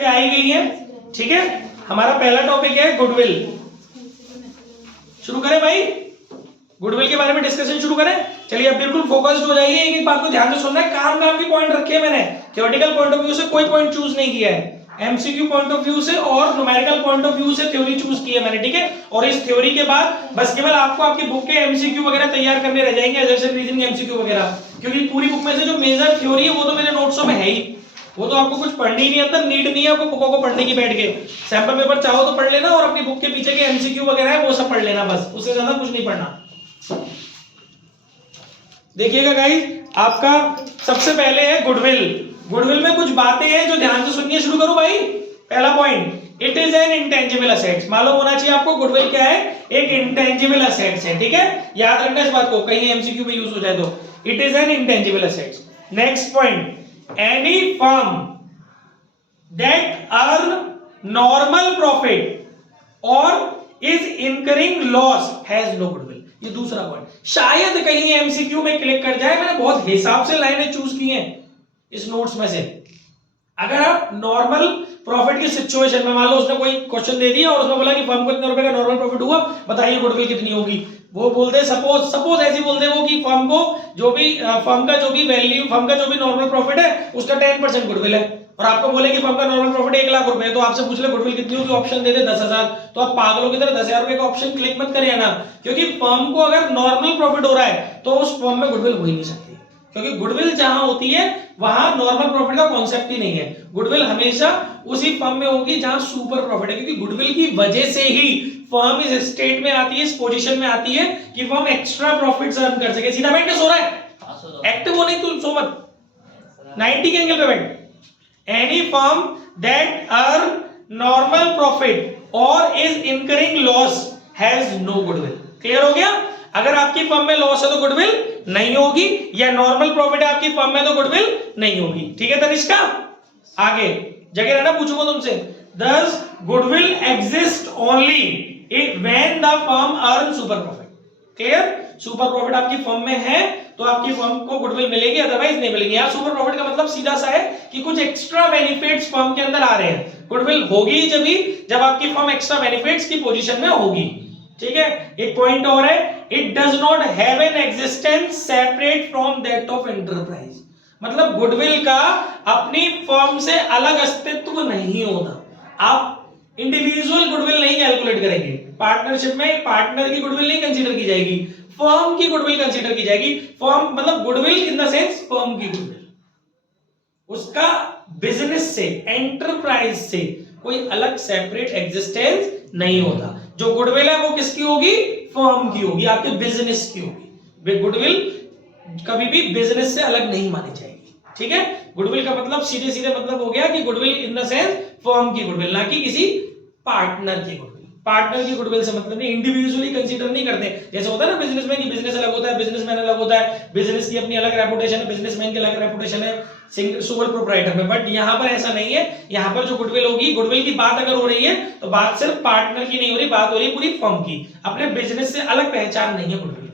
पे आई गई है। ठीक है, हमारा पहला टॉपिक है गुडविल। शुरू करें भाई, गुडविल के बारे में डिस्कशन शुरू करें। चलिए अब बिल्कुल फोकस्ड हो जाइए, एक एक बात को ध्यान से सुनना है। काम काम की पॉइंट रखे हैं मैंने, थ्योरेटिकल पॉइंट ऑफ व्यू से कोई पॉइंट चूज नहीं किया है, एमसीक्यू पॉइंट ऑफ व्यू से और न्यूमेरिकल पॉइंट ऑफ व्यू से थ्योरी चूज की है मैंने। ठीक है, और इस थ्योरी के बाद बस केवल आपको आपकी बुक के एमसीक्यू वगैरह तैयार करने रह जाएंगे, असर्शन रीजनिंग एमसीक्यू वगैरह, क्योंकि पूरी बुक में से जो मेजर थ्योरी है वो तो मेरे नोट्सों में है ही, वो तो आपको कुछ पढ़नी नहीं, अंदर नीड नहीं है आपको बुकों को पढ़ने की बैठ के। सैंपल पेपर चाहो तो पढ़ लेना और अपनी बुक के पीछे के एमसीक्यू वगैरह है वो सब पढ़ लेना, बस उससे ज्यादा कुछ नहीं पढ़ना। देखिएगा गाइस, आपका सबसे पहले है गुडविल। गुडविल में कुछ बातें हैं जो ध्यान से सुनिए। शुरू करूं भाई, पहला point, it is an intangible assets. मालूम होना चाहिए आपको गुडविल क्या है, एक इंटेंजिबल असेट्स है। ठीक है, याद रखना इस बात को, कहीं एमसीक्यू में यूज हो जाए तो। It is an intangible assets. Next point, any firm that earn normal profit or is incurring loss has no goodwill। ये दूसरा पॉइंट शायद कहीं एमसीक्यू में क्लिक कर जाए, मैंने बहुत हिसाब से लाइनें चूज की हैं इस नोट्स में से। अगर आप नॉर्मल प्रॉफिट की सिचुएशन में, मान लो उसने कोई क्वेश्चन दे दिया और उसने बोला कि फर्म को इतने रुपए का नॉर्मल प्रॉफिट हुआ, बताइए गुडविल कितनी होगी। वो बोलते सपोज ऐसी बोलते वो कि फर्म को जो भी फर्म का जो भी वैल्यू, फर्म का जो भी नॉर्मल प्रॉफिट है उसका 10% गुडविल है, और आपको बोले कि फर्म का नॉर्मल प्रॉफिट 1 लाख रुपए है, तो आपसे पूछ ले गुडविल कितनी होगी, ऑप्शन दे दे 10,000, तो आप पागलों की तरह 10,000 रुपए का ऑप्शन क्लिक मत करिए ना, क्योंकि फर्म को अगर नॉर्मल प्रॉफिट हो रहा है तो उस फर्म में गुडविल हो ही नहीं सकती, क्योंकि गुडविल जहां होती है वहां नॉर्मल प्रॉफिट का कॉन्सेप्ट ही नहीं है। गुडविल हमेशा उसी फर्म में होगी जहां सुपर प्रॉफिट है, क्योंकि गुडविल की वजह से ही फर्म इस स्टेट में आती है, इस पोजीशन में आती है कि फर्म एक्स्ट्रा प्रॉफिट्स अर्न कर सके। सीधा बैठ के सो रहा है, एक्टिव हो नहीं, तू सो मत, 90 के एंगल पे बैठ। Any firm that earn normal profit और is incurring loss has no goodwill. Clear हो गया? अगर आपकी फर्म में लॉस है तो गुडविल नहीं होगी, या नॉर्मल प्रॉफिट है आपकी फर्म में तो गुडविल नहीं होगी। ठीक है तनिष्का, आगे जगह रहना, पूछूंगा तुमसे। Thus goodwill exists only when the firm earns super profit। Clear? Super profit आपकी फर्म में है तो आपकी फर्म को गुडविल मिलेगी, अदरवाइज नहीं मिलेगी। यहाँ सुपर प्रॉफिट का मतलब सीधा सा है कि कुछ एक्स्ट्रा बेनिफिट्स फर्म के अंदर आ रहे हैं। गुडविल होगी जब आपकी फर्म एक्स्ट्रा बेनिफिट्स की पोजीशन में होगी। ठीक है, एक पॉइंट और है, it does not have an existence separate from that of enterprise. मतलब गुडविल का अपनी फर्म से अलग अस्तित्व नहीं होता। आप इंडिविजुअल गुडविल नहीं कैलकुलेट करेंगे, पार्टनरशिप में पार्टनर की गुडविल नहीं कंसीडर की जाएगी, फर्म की गुडविल कंसीडर की जाएगी। फर्म मतलब goodwill in the sense firm की गुडविल, उसका बिजनेस से, एंटरप्राइज से कोई अलग सेपरेट एग्जिस्टेंस नहीं होता। जो गुडविल है वो किसकी होगी? फर्म की होगी, आपके बिजनेस की होगी। गुडविल कभी भी बिजनेस से अलग नहीं मानी जाएगी। ठीक है, गुडविल का मतलब सीधे सीधे मतलब हो गया कि goodwill in the sense firm की गुडविल, ना कि किसी पार्टनर की गुडविल। पार्टनर की गुडविल से मतलब नहीं, इंडिविजुअली कंसीडर नहीं करते। जैसे होता है ना बिजनेसमैन की बिजनेस अलग होता है, बिजनेसमैन अलग होता है, बिजनेस की अपनी अलग रेपुटेशन है, बिजनेसमैन की अलग रेपुटेशन है सोल प्रोप्राइटर में। बट यहाँ पर ऐसा नहीं है, यहाँ पर जो गुडविल होगी, गुडविल की बात अगर हो रही है तो बात सिर्फ पार्टनर की नहीं हो रही, बात हो रही है पूरी फर्म की। अपने बिजनेस से अलग पहचान नहीं है गुडविल की।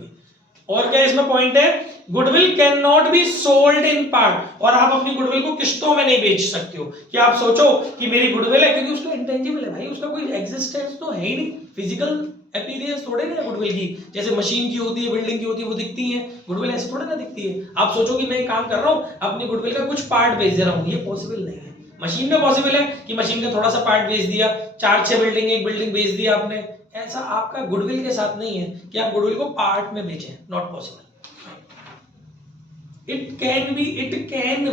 और क्या इसमें पॉइंट है, goodwill can not be sold in part, और आप अपनी गुडविल को किस्तों में नहीं बेच सकते हो। कि आप सोचो कि मेरी गुडविल है, क्योंकि उसका इंटेंजिबल है भाई, उसका कोई एग्जिस्टेंस तो है ही नहीं, फिजिकल अपीयरेंस थोड़े ना गुडविल की। जैसे मशीन की होती है, बिल्डिंग की होती है, वो दिखती है, गुडविल ऐसे थोड़े ना दिखती है। आप सोचो कि मैं एक काम कर रहा हूं, अपनी गुडविल का कुछ पार्ट बेच दे रहा हूं, ये पॉसिबल नहीं है। मशीन में पॉसिबल है कि मशीन का थोड़ा सा पार्ट बेच दिया, 4-6 बिल्डिंग, एक बिल्डिंग बेच दिया आपने। ऐसा आपका गुडविल के साथ नहीं है कि आप गुडविल को पार्ट में बेचें, not possible. It can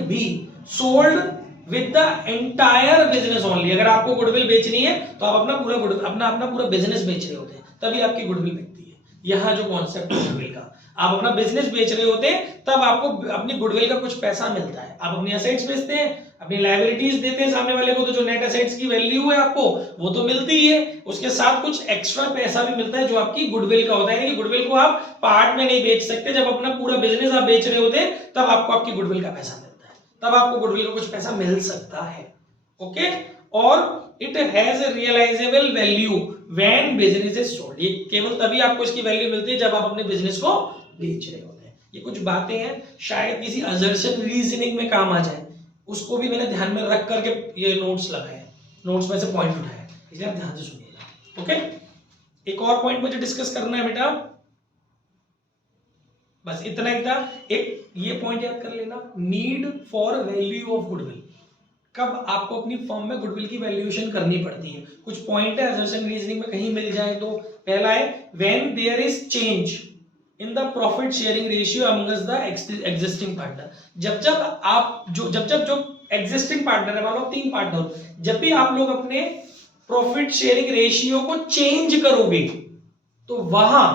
be sold with the entire business only। अगर आपको गुडविल बेचनी है तो आप अपना पूरा बिजनेस बेच रहे होते हैं, तभी आपकी गुडविल बिकती है। यहाँ जो कॉन्सेप्ट है गुडविल का, आप अपना बिजनेस बेच रहे होते हैं तब आपको अपनी गुडविल का कुछ पैसा मिलता है। आप अपनी एसेट्स बेचते हैं, अपनी लायबिलिटीज देते हैं सामने वाले को, तो जो नेट एसेट्स की वैल्यू है आपको वो तो मिलती ही है, उसके साथ कुछ एक्स्ट्रा पैसा भी मिलता है जो आपकी गुडविल का होता है। कि गुडविल को आप पार्ट में नहीं बेच सकते, जब अपना पूरा बिजनेस आप बेच रहे होते हैं तब आपको आपकी गुडविल का पैसा मिलता है, तब आपको गुडविल का कुछ पैसा मिल सकता है। ओके, और it has a realisable value when business is sold. ये केवल तभी आपको इसकी वैल्यू मिलती है जब आप अपने बिजनेस को बेच रहे होते हैं। ये कुछ बातें हैं, शायद किसी असर्शन रीजनिंग में काम आ जाए, उसको भी मैंने ध्यान में रख करके ये नोट्स लगाए, नोट्स में से पॉइंट उठाए, इसलिए आप ध्यान से सुनिएगा। ओके, एक और पॉइंट मुझे डिस्कस करना है बेटा, बस इतना ही था। एक ये पॉइंट याद कर लेना, need for value of goodwill. कब आपको अपनी फर्म में गुडविल की वैल्यूएशन करनी पड़ती है, कुछ पॉइंट है असर्शन रीजनिंग में कहीं मिल जाए तो। पहला है when there is change in the profit sharing ratio amongst the existing partner. जब जब जो एग्जिस्टिंग पार्टनर है, मान लो 3 पार्टनर, जब भी आप लोग अपने प्रॉफिट शेयरिंग रेशियो को चेंज करोगे तो वहां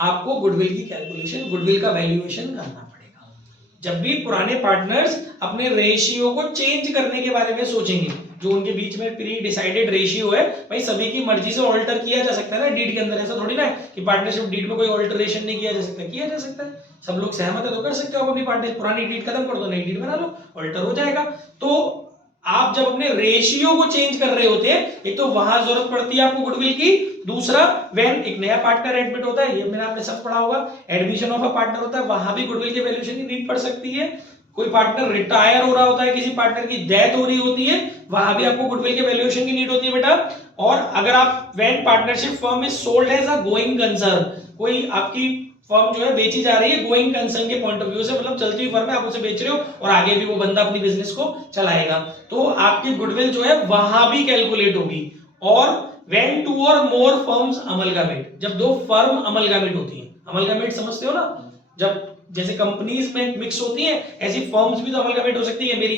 आपको गुडविल की कैलकुलेशन, गुडविल का वैल्यूएशन करना पड़ेगा। जब भी पुराने पार्टनर्स अपने रेशियो को चेंज करने के बारे में सोचेंगे, जो उनके बीच में प्री डिसाइडेड रेशियो है, भाई सभी की मर्जी से ऑल्टर किया जा सकता है ना डीड के अंदर। ऐसा थोड़ी ना है कि पार्टनरशिप डीड में कोई ऑल्टरेशन नहीं किया जा सकता, किया जा सकता है। सब लोग सहमत है तो कर सकते हो आप अपनी पार्टनर, पुरानी डीड खत्म कर दो, नई डीड बना लो, ऑल्टर हो जाएगा। तो आप जब अपने रेशियो को चेंज कर रहे होते हैं, एक तो वहां जरूरत पड़ती है आपको गुडविल की, दूसरा व्हेन एक नया पार्टनर एडमिट होता है, ये मैंने आपने सब पढ़ा होगा, एडमिशन ऑफ अ पार्टनर होता है, वहां भी गुडविल के वैल्यूएशन की नीड पड़ सकती है। कोई पार्टनर रिटायर हो रहा होता है, किसी पार्टनर की डेथ हो रही होती है, वहां भी आपको गुडविल के वैल्यूएशन की नीड होती है बेटा। और अगर आप when partnership firm is sold as a going concern, कोई आपकी फर्म जो है बेची जा रही है गोइंग कंसर्न के पॉइंट ऑफ व्यू से, मतलब चलती हुई फर्म है, आप उसे बेच रहे हो और आगे भी वो बंदा अपनी बिजनेस को चलाएगा, तो आपकी गुडविल जो है वहां भी कैलकुलेट होगी। और व्हेन 2 और मोर फर्म्स अमलगामेट, जब 2 फर्म अमलगामेट होती हैं, अमलगामेट समझते हो ना, जब जैसे कंपनीज में मिक्स होती हैं, ऐसी फर्म्स भी तो अमलगामेट हो सकती है। मेरी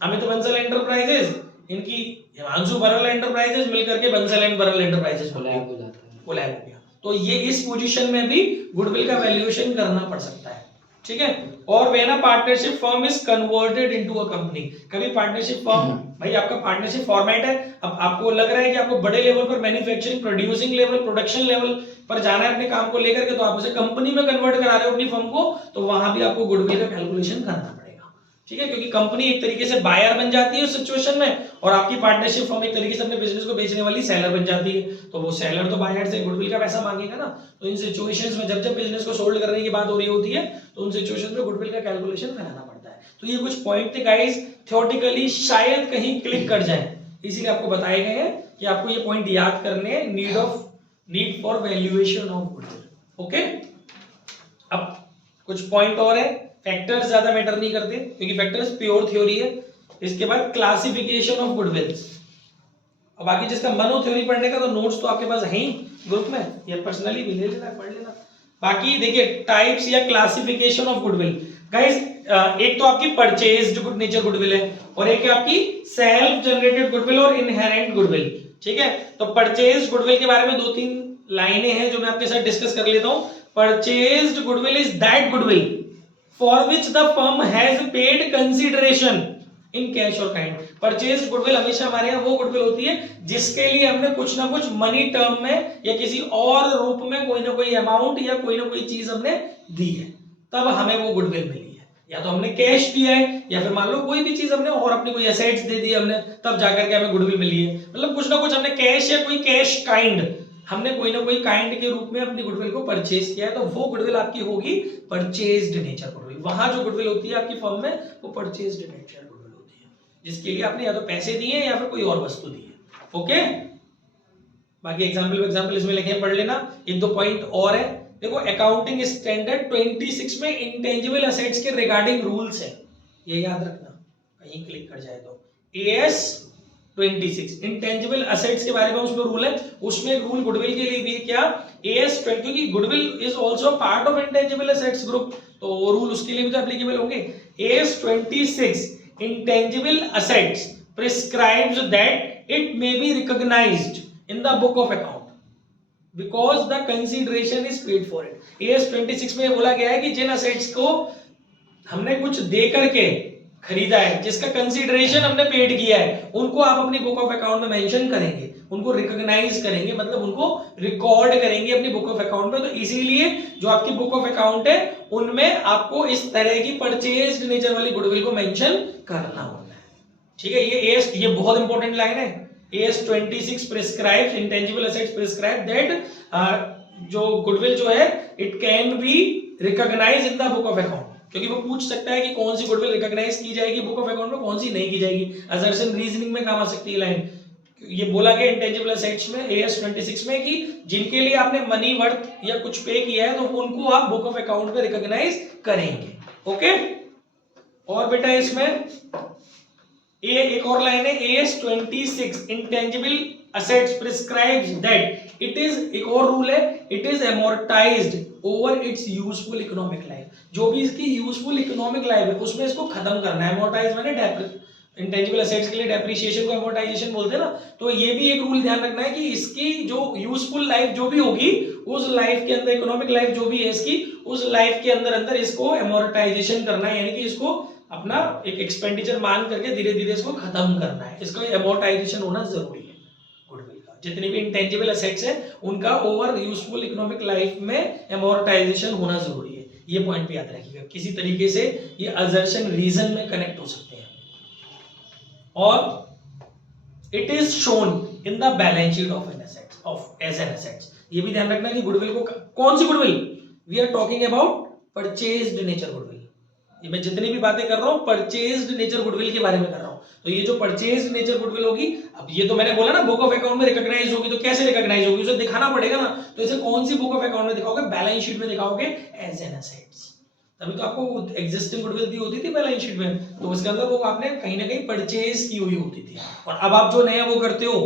अमित बंसल एंटरप्राइजेज, इनकी हिमांशु बरल एंटरप्राइजेज मिलकर के बंसल एंड बरल एंटरप्राइजेज कोलैब हो गया, तो ये इस पोजीशन में भी गुडविल का वैल्यूएशन करना पड़ सकता है, ठीक है। और when a partnership firm is converted into a company, कभी पार्टनरशिप फर्म, भाई आपका पार्टनरशिप फॉर्मेट है, अब आपको लग रहा है कि आपको बड़े लेवल पर manufacturing, producing level, production level पर जाना है अपने काम को लेकर के, तो आप उसे कंपनी में कन्वर्ट करा रहे हो अपनी फर्म को, तो वहां भी आपको गुडविल का कैलकुलेशन करना पड़ेगा, ठीक है। क्योंकि कंपनी एक तरीके से बायर बन जाती है उस सिचुएशन में, और आपकी पार्टनरशिप फर्म एक तरीके से अपने बिजनेस को बेचने वाली सेलर बन जाती है, तो वो सेलर तो बायर से गुडविल का पैसा मांगेगा ना। तो इन सिचुएशंस में जब बिजनेस को सोल्ड करने की बात हो रही होती है, तो उन सिचुएशंस में गुडविल का कैलकुलेशन कराना पड़ता है। तो ये कुछ पॉइंट थे गाइस, थ्योरेटिकली शायद कहीं क्लिक कर जाए, इसीलिए आपको बताए गए हैं कि आपको ये पॉइंट याद करने हैं, need for valuation of goodwill. Okay, अब कुछ पॉइंट और है, फैक्टर्स ज्यादा मैटर नहीं करते क्योंकि फैक्टर्स प्योर थ्योरी है। इसके बाद क्लासिफिकेशन ऑफ गुडविल्स, और बाकी जिसका मन हो थ्योरी पढ़ने का तो नोट्स तो आपके पास है ही ग्रुप में, या पर्सनली भी ले लेना, पढ़ लेना। बाकी देखिए टाइप्स या क्लासिफिकेशन ऑफ गुडविल गाइस, एक तो आपकी परचेज्ड गुड नेचर गुडविल है, और एक है आपकी सेल्फ जनरेटेड गुडविल और इनहेरेंट गुडविल, ठीक है। तो परचेज्ड गुडविल के बारे में 2-3 लाइनें हैं जो मैं आपके साथ डिस्कस कर लेता हूं। Purchased goodwill is that goodwill for which the firm has paid consideration in cash or kind। Purchase goodwill हमेशा हमारे यहाँ वो गुडविल होती है जिसके लिए हमने कुछ ना कुछ मनी टर्म में या किसी और रूप में कोई ना कोई अमाउंट या कोई ना कोई चीज हमने दी है, तब हमें वो गुडविल मिली है। या तो हमने कैश दिया है, या फिर मान लो कोई भी चीज हमने और अपनी कोई एसेट्स दे दी हमने, तब जाकर के हमें गुडविल मिली है। मतलब कुछ ना कुछ हमने कैश या कोई कैश काइंड, हमने कोई ना कोई काइंड के रूप में अपनी गुडविल को परचेज किया है, तो वो गुडविल आपकी होगी परचेज्ड नेचर गुडविल। वहां जो गुडविल होती है आपकी फर्म में, वो परचेज्ड नेचर गुडविल होती है, जिसके लिए आपने या तो पैसे दिए या फिर कोई और वस्तु दी है। ओके, बाकी एग्जांपल इसमें लिखे पढ़ लेना। 1-2 पॉइंट और है, देखो अकाउंटिंग स्टैंडर्ड 26 में इंटेंजिबल एसेट्स के रिगार्डिंग रूल्स है, ये याद रखना, कहीं क्लिक कर जाए तो। AS 26 इंटेंजिबल एसेट्स के बारे में उसमें रूल है, उसमें एक रूल गुडविल के लिए भी क्या, AS 20, क्योंकि goodwill is also part of intangible assets group, तो वो रूल उसके लिए भी तो एप्लीकेबल होंगे। AS 26 intangible assets prescribes that it may be recognised in the book of account because the consideration is paid for it. AS 26 में बोला गया है कि जिन एसेट्स को हमने कुछ दे करके खरीदा है, जिसका कंसीडरेशन हमने पेड किया है, उनको आप अपनी बुक ऑफ अकाउंट में मेंशन करेंगे, उनको रिकॉग्नाइज करेंगे, मतलब उनको रिकॉर्ड करेंगे अपनी बुक ऑफ अकाउंट में। तो इसीलिए जो आपकी बुक ऑफ अकाउंट है उनमें आपको इस तरह की परचेज्ड नेचर वाली गुडविल को मेंशन करना होता है, ठीक है। ये बहुत इंपॉर्टेंट लाइन है। AS 26 prescribes intangible assets prescribe that जो गुडविल जो है it can be recognised in the book of account, क्योंकि वो पूछ सकता है कि कौन सी गुडविल रिकॉग्नाइज की जाएगी बुक ऑफ अकाउंट में, कौन सी नहीं की जाएगी। असर्शन रीजनिंग में काम आ सकती है लाइन। ये बोला गया इंटेंजिबल असेट्स में AS 26 में कि जिनके लिए आपने मनी वर्थ या कुछ पे किया है तो उनको आप बुक ऑफ अकाउंट में रिकॉग्नाइज करेंगे। ओके, और बेटा इसमें एक और लाइन है AS 26 intangible assets prescribes that it is, एक और रूल है, it is amortised over it's useful economic life. जो भी इसकी यूजफुल इकोनॉमिक लाइफ है उसमें इसको खत्म करना है। अमोर्टाइज माने इंटेंजिबल असेट्स के लिए डेप्रिसिएशन को अमोर्टाइजेशन बोलते हैं ना, तो ये भी एक रूल ध्यान रखना है कि इसकी जो यूजफुल लाइफ जो भी होगी उस लाइफ के अंदर, इकोनॉमिक लाइफ जो भी है इसकी, उस लाइफ के अंदर इसको अमोर्टाइजेशन करना है, यानी कि इसको अपना एक एक्सपेंडिचर मान करके धीरे धीरे इसको खत्म करना है। इसका अमोर्टाइजेशन होना जरूरी है गुडविल का। जितनी भी इंटेंजिबल असेट्स है उनका ओवर यूजफुल इकोनॉमिक लाइफ में अमोर्टाइजेशन होना जरूरी है। ये पॉइंट पे याद रखिएगा, किसी तरीके से ये असर्शन रीजन में कनेक्ट हो सकते हैं। और it is shown in the balance sheet of an assets, of as an assets. ये भी ध्यान रखना है कि गुडविल को, कौन सी goodwill, we are talking about purchased nature goodwill. ये मैं जितनी भी बातें कर रहा हूं परचेज्ड नेचर गुडविल के बारे में कर रहा हूं। तो ये जो परचेज्ड नेचर गुडविल होगी, अब ये तो मैंने बोला ना बुक ऑफ अकाउंट में रिकॉग्नाइज होगी, तो कैसे रिकॉग्नाइज होगी, उसे दिखाना पड़ेगा ना। तो इसे कौन सी बुक ऑफ अकाउंट में दिखाओगे, बैलेंस शीट में दिखाओगे एज एन एसेट्स। तभी तो आपको एग्जिस्टिंग गुडविल दी होती थी बैलेंस शीट में, तो उसके अंदर वो आपने कहीं ना कहीं परचेज की हुई होती थी। और अब आप जो नया वो करते हो,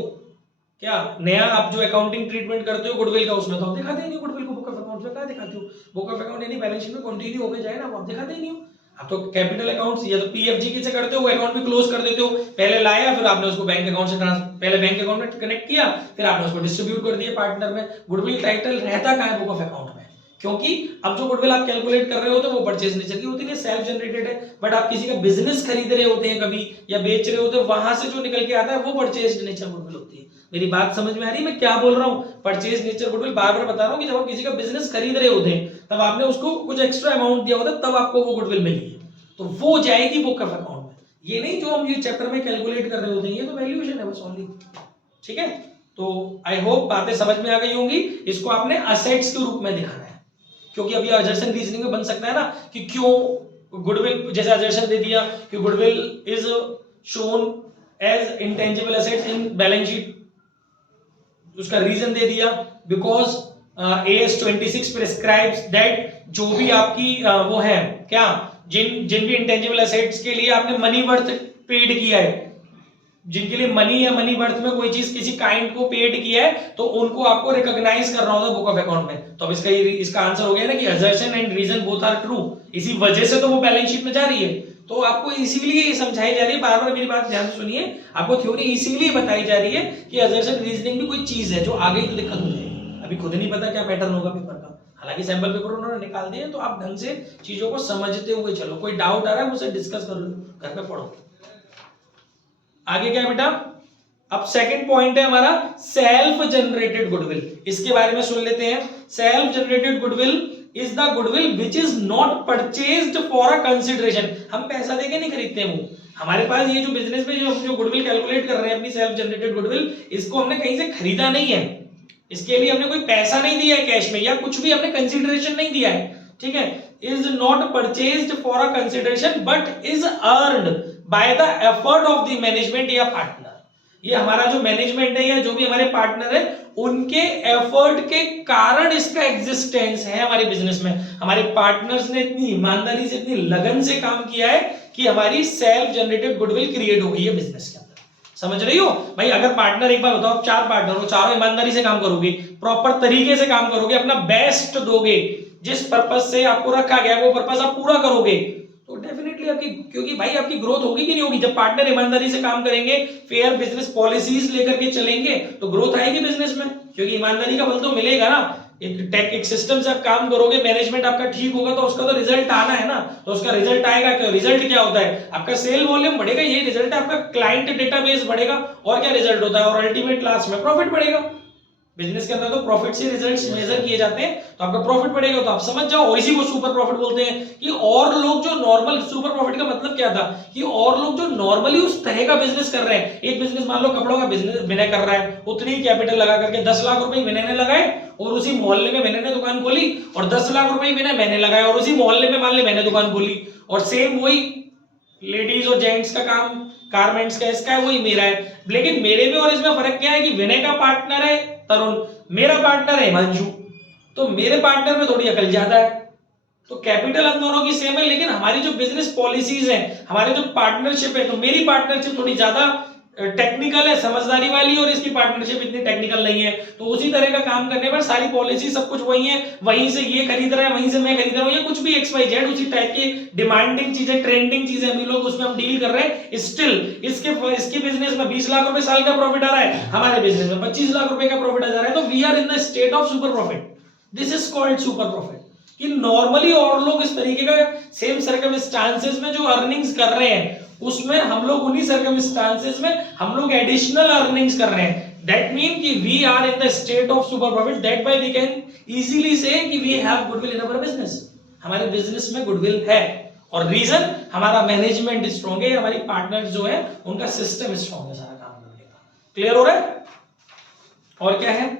क्या नया आप जो अकाउंटिंग ट्रीटमेंट करते हो गुडविल का, उसमें तो आप दिखाते ही नहीं गुडविल को बुक ऑफ अकाउंट में। कहां दिखाते हो, बुक ऑफ अकाउंट यानी बैलेंस शीट में कंटिन्यू होकर जाए ना, आप दिखाते ही नहीं हो। आप तो कैपिटल अकाउंट्स या तो PFG से करते हो, वो अकाउंट भी क्लोज कर देते हो। पहले लाया, फिर आपने उसको बैंक अकाउंट से पहले बैंक अकाउंट में कनेक्ट किया, फिर आपने उसको डिस्ट्रीब्यूट कर दिया पार्टनर में। गुडविल टाइटल रहता कहां है बुक ऑफ अकाउंट में, क्योंकि अब जो गुडविल आप कैलकुलेट कर रहे हो तो वो परचेज नेचर की होती है, सेल्फ जनरेटेड है। बट आप किसी का बिजनेस खरीद रहे होते हैं कभी या बेच रहे होते हैं, वहां से जो निकल के आता है वो परचेज नेचर गुडविल होती है। मेरी बात समझ में आ रही है मैं क्या बोल रहा हूँ? परचेज नेचर गुडविल बार बार बता रहा हूँ कि जब आप किसी का बिजनेस खरीद रहे होते हैं तब आपने उसको कुछ एक्स्ट्रा अमाउंट दिया होता है, तब आपको वो गुडविल मिली है, तो वो जाएगी बुक ऑफ अकाउंट में। ये नहीं जो हम ये चैप्टर में कैलकुलेट कर रहे होते हैं, ये तो वैल्यूएशन है बस ओनली। ठीक है, तो आई होप बातें समझ में आ गई होंगी। इसको आपने असेट्स के रूप में दिखाना है, क्योंकि अभी असर्शन रीजनिंग में बन सकता है ना कि क्यों गुडविल, जैसे असर्शन दे दिया कि goodwill is shown as intangible assets in balance sheet, उसका रीजन दे दिया बिकॉज AS 26 प्रिस्क्राइब्स दैट जो भी आपकी वो है क्या, जिन भी इंटेंजिबल असेट्स के लिए आपने मनी वर्थ पेड किया है, जिनके लिए मनी या मनी वर्थ में कोई चीज किसी काइंड को पेड किया है, तो उनको आपको रिकॉग्नाइज करना होगा बुक ऑफ अकाउंट में। तो अब इसका आंसर हो गया ना कि assertion and reason both are true, इसी वजह से तो वो बैलेंस शीट में जा रही है। तो आपको इसीलिए समझाई जा रही है, बार बार मेरी बात ध्यान से सुनिए, आपको थ्योरी इसीलिए बताई जा रही है कि असर्शन रीजनिंग भी कोई चीज है जो आगे तो दिक्कत हो जाएगी। अभी खुद नहीं पता क्या पैटर्न होगा पेपर का, हालांकि सैंपल पेपर उन्होंने निकाल दिए, तो आप ढंग से चीजों को समझते हुए चलो। कोई डाउट आ रहा है मुझसे डिस्कस कर लो, घर पे पढ़ो। आगे क्या है बेटा, अब सेकंड पॉइंट है हमारा सेल्फ जनरेटेड गुडविल। इसके बारे में सुन लेते हैं। Self generated goodwill is the goodwill which is not purchased for a consideration. हम पैसा देके नहीं खरीदते हैं वो, हमारे पास ये जो बिजनेस में जो गुडविल कैलकुलेट कर रहे हैं अपनी सेल्फ जनरेटेड गुडविल, इसको हमने कहीं से खरीदा नहीं है, इसके लिए हमने कोई पैसा नहीं दिया है कैश में, या कुछ भी हमने कंसिडरेशन नहीं दिया है। ठीक है, is not purchased for a consideration but is earned by the effort of the management या पार्टनर। ये हमारा जो मैनेजमेंट है या जो भी हमारे पार्टनर है, उनके एफर्ट के कारण इसका एग्जिस्टेंस है हमारे बिजनेस में। हमारे पार्टनर्स ने इतनी ईमानदारी से, इतनी लगन से काम किया है कि हमारी सेल्फ जनरेटेड गुडविल क्रिएट हो गई है बिजनेस के अंदर। समझ रही हो भाई? अगर पार्टनर, एक बार बताओ, 4 पार्टनर हो, चारों ईमानदारी से काम करोगे, प्रॉपर तरीके से काम करोगे, अपना बेस्ट दोगे, जिस पर्पस से आपको रखा गया वो पर्पस आप पूरा करोगे, तो डेफिनेटली आपकी, क्योंकि भाई आपकी ग्रोथ होगी कि नहीं होगी? जब पार्टनर ईमानदारी से काम करेंगे, फेयर बिजनेस पॉलिसीज लेकर के चलेंगे, तो ग्रोथ आएगी बिजनेस में, क्योंकि ईमानदारी का फल तो मिलेगा ना। एक सिस्टम से आप काम करोगे, मैनेजमेंट आपका ठीक होगा, तो उसका तो रिजल्ट आना है ना। तो उसका रिजल्ट आएगा, क्या रिजल्ट क्या होता है? आपका सेल वॉल्यूम बढ़ेगा, ये रिजल्ट है। आपका क्लाइंट डेटाबेस बढ़ेगा, और क्या रिजल्ट होता है? और अल्टीमेट लास्ट में प्रॉफिट बढ़ेगा। बिजनेस के अंदर तो प्रॉफिट से रिजल्ट्स मेजर किए जाते हैं, तो आपका प्रॉफिट बढ़ेगा तो आप समझ जाओ, और इसी को सुपर प्रॉफिट बोलते हैं। कि और लोग जो नॉर्मल, सुपर प्रॉफिट का मतलब क्या था कि और लोग जो नॉर्मली उस तरह का बिजनेस कर रहे हैं, एक बिजनेस मान लो कपड़ों का बिजनेस विनय कर रहा है, उतनी ही कैपिटल लगा करके 10 लाख रुपए विनय ने लगाए और उसी मोहल्ले में विनय ने दुकान खोली, और 10 लाख रुपए विनय मैंने लगाया और उसी मोहल्ले में मान ली मैंने दुकान खोली, और सेम वही लेडीज और जेंट्स का काम गारमेंट्स का इसका है वही मेरा है, लेकिन मेरे में और इसमें फर्क क्या है कि विनय का पार्टनर है तरुण, मेरा पार्टनर है हिमांशु, तो मेरे पार्टनर में थोड़ी अकल ज्यादा है, तो कैपिटल हम दोनों की सेम है, लेकिन हमारी जो बिजनेस पॉलिसीज हैं, हमारे जो पार्टनरशिप है, तो मेरी पार्टनरशिप थोड़ी ज्यादा टेक्निकल है, समझदारी वाली, और इसकी पार्टनरशिप इतनी टेक्निकल नहीं है, तो उसी तरह का काम करने पर सारी पॉलिसी सब कुछ वही है, वहीं से ये खरीद रहा है, वहीं से मैं खरीद रहा हूँ, ये कुछ भी XYZ उसी टाइप की डिमांडिंग चीजें, ट्रेंडिंग चीजें हम लोग उसमें हम डील कर रहे हैं, स्टिल इसके बिजनेस में 20 लाख रुपए साल का प्रॉफिट आ रहा है, हमारे बिजनेस में 25 लाख रुपए का प्रॉफिट आ जा रहा है, तो we are in the state of super profit, this is called super profit. कि नॉर्मली और लोग इस तरीके का सेम सर्कमस्टांसेस में जो अर्निंग्स कर रहे हैं, उसमें हम लोग उन्हीं सर्कमस्टांसेस में हम लोग एडिशनल अर्निंग्स कर रहे हैं, दैट मीन कि we are in the state of super profit, that why we can easily say कि we have goodwill in our business, हमारे बिजनेस में गुडविल है, और रीजन हमारा मैनेजमेंट स्ट्रांग है, हमारी पार्टनर्स जो है उनका सिस्टम स्ट्रांग है सारा काम करने का। क्लियर हो रहा है? और क्या है,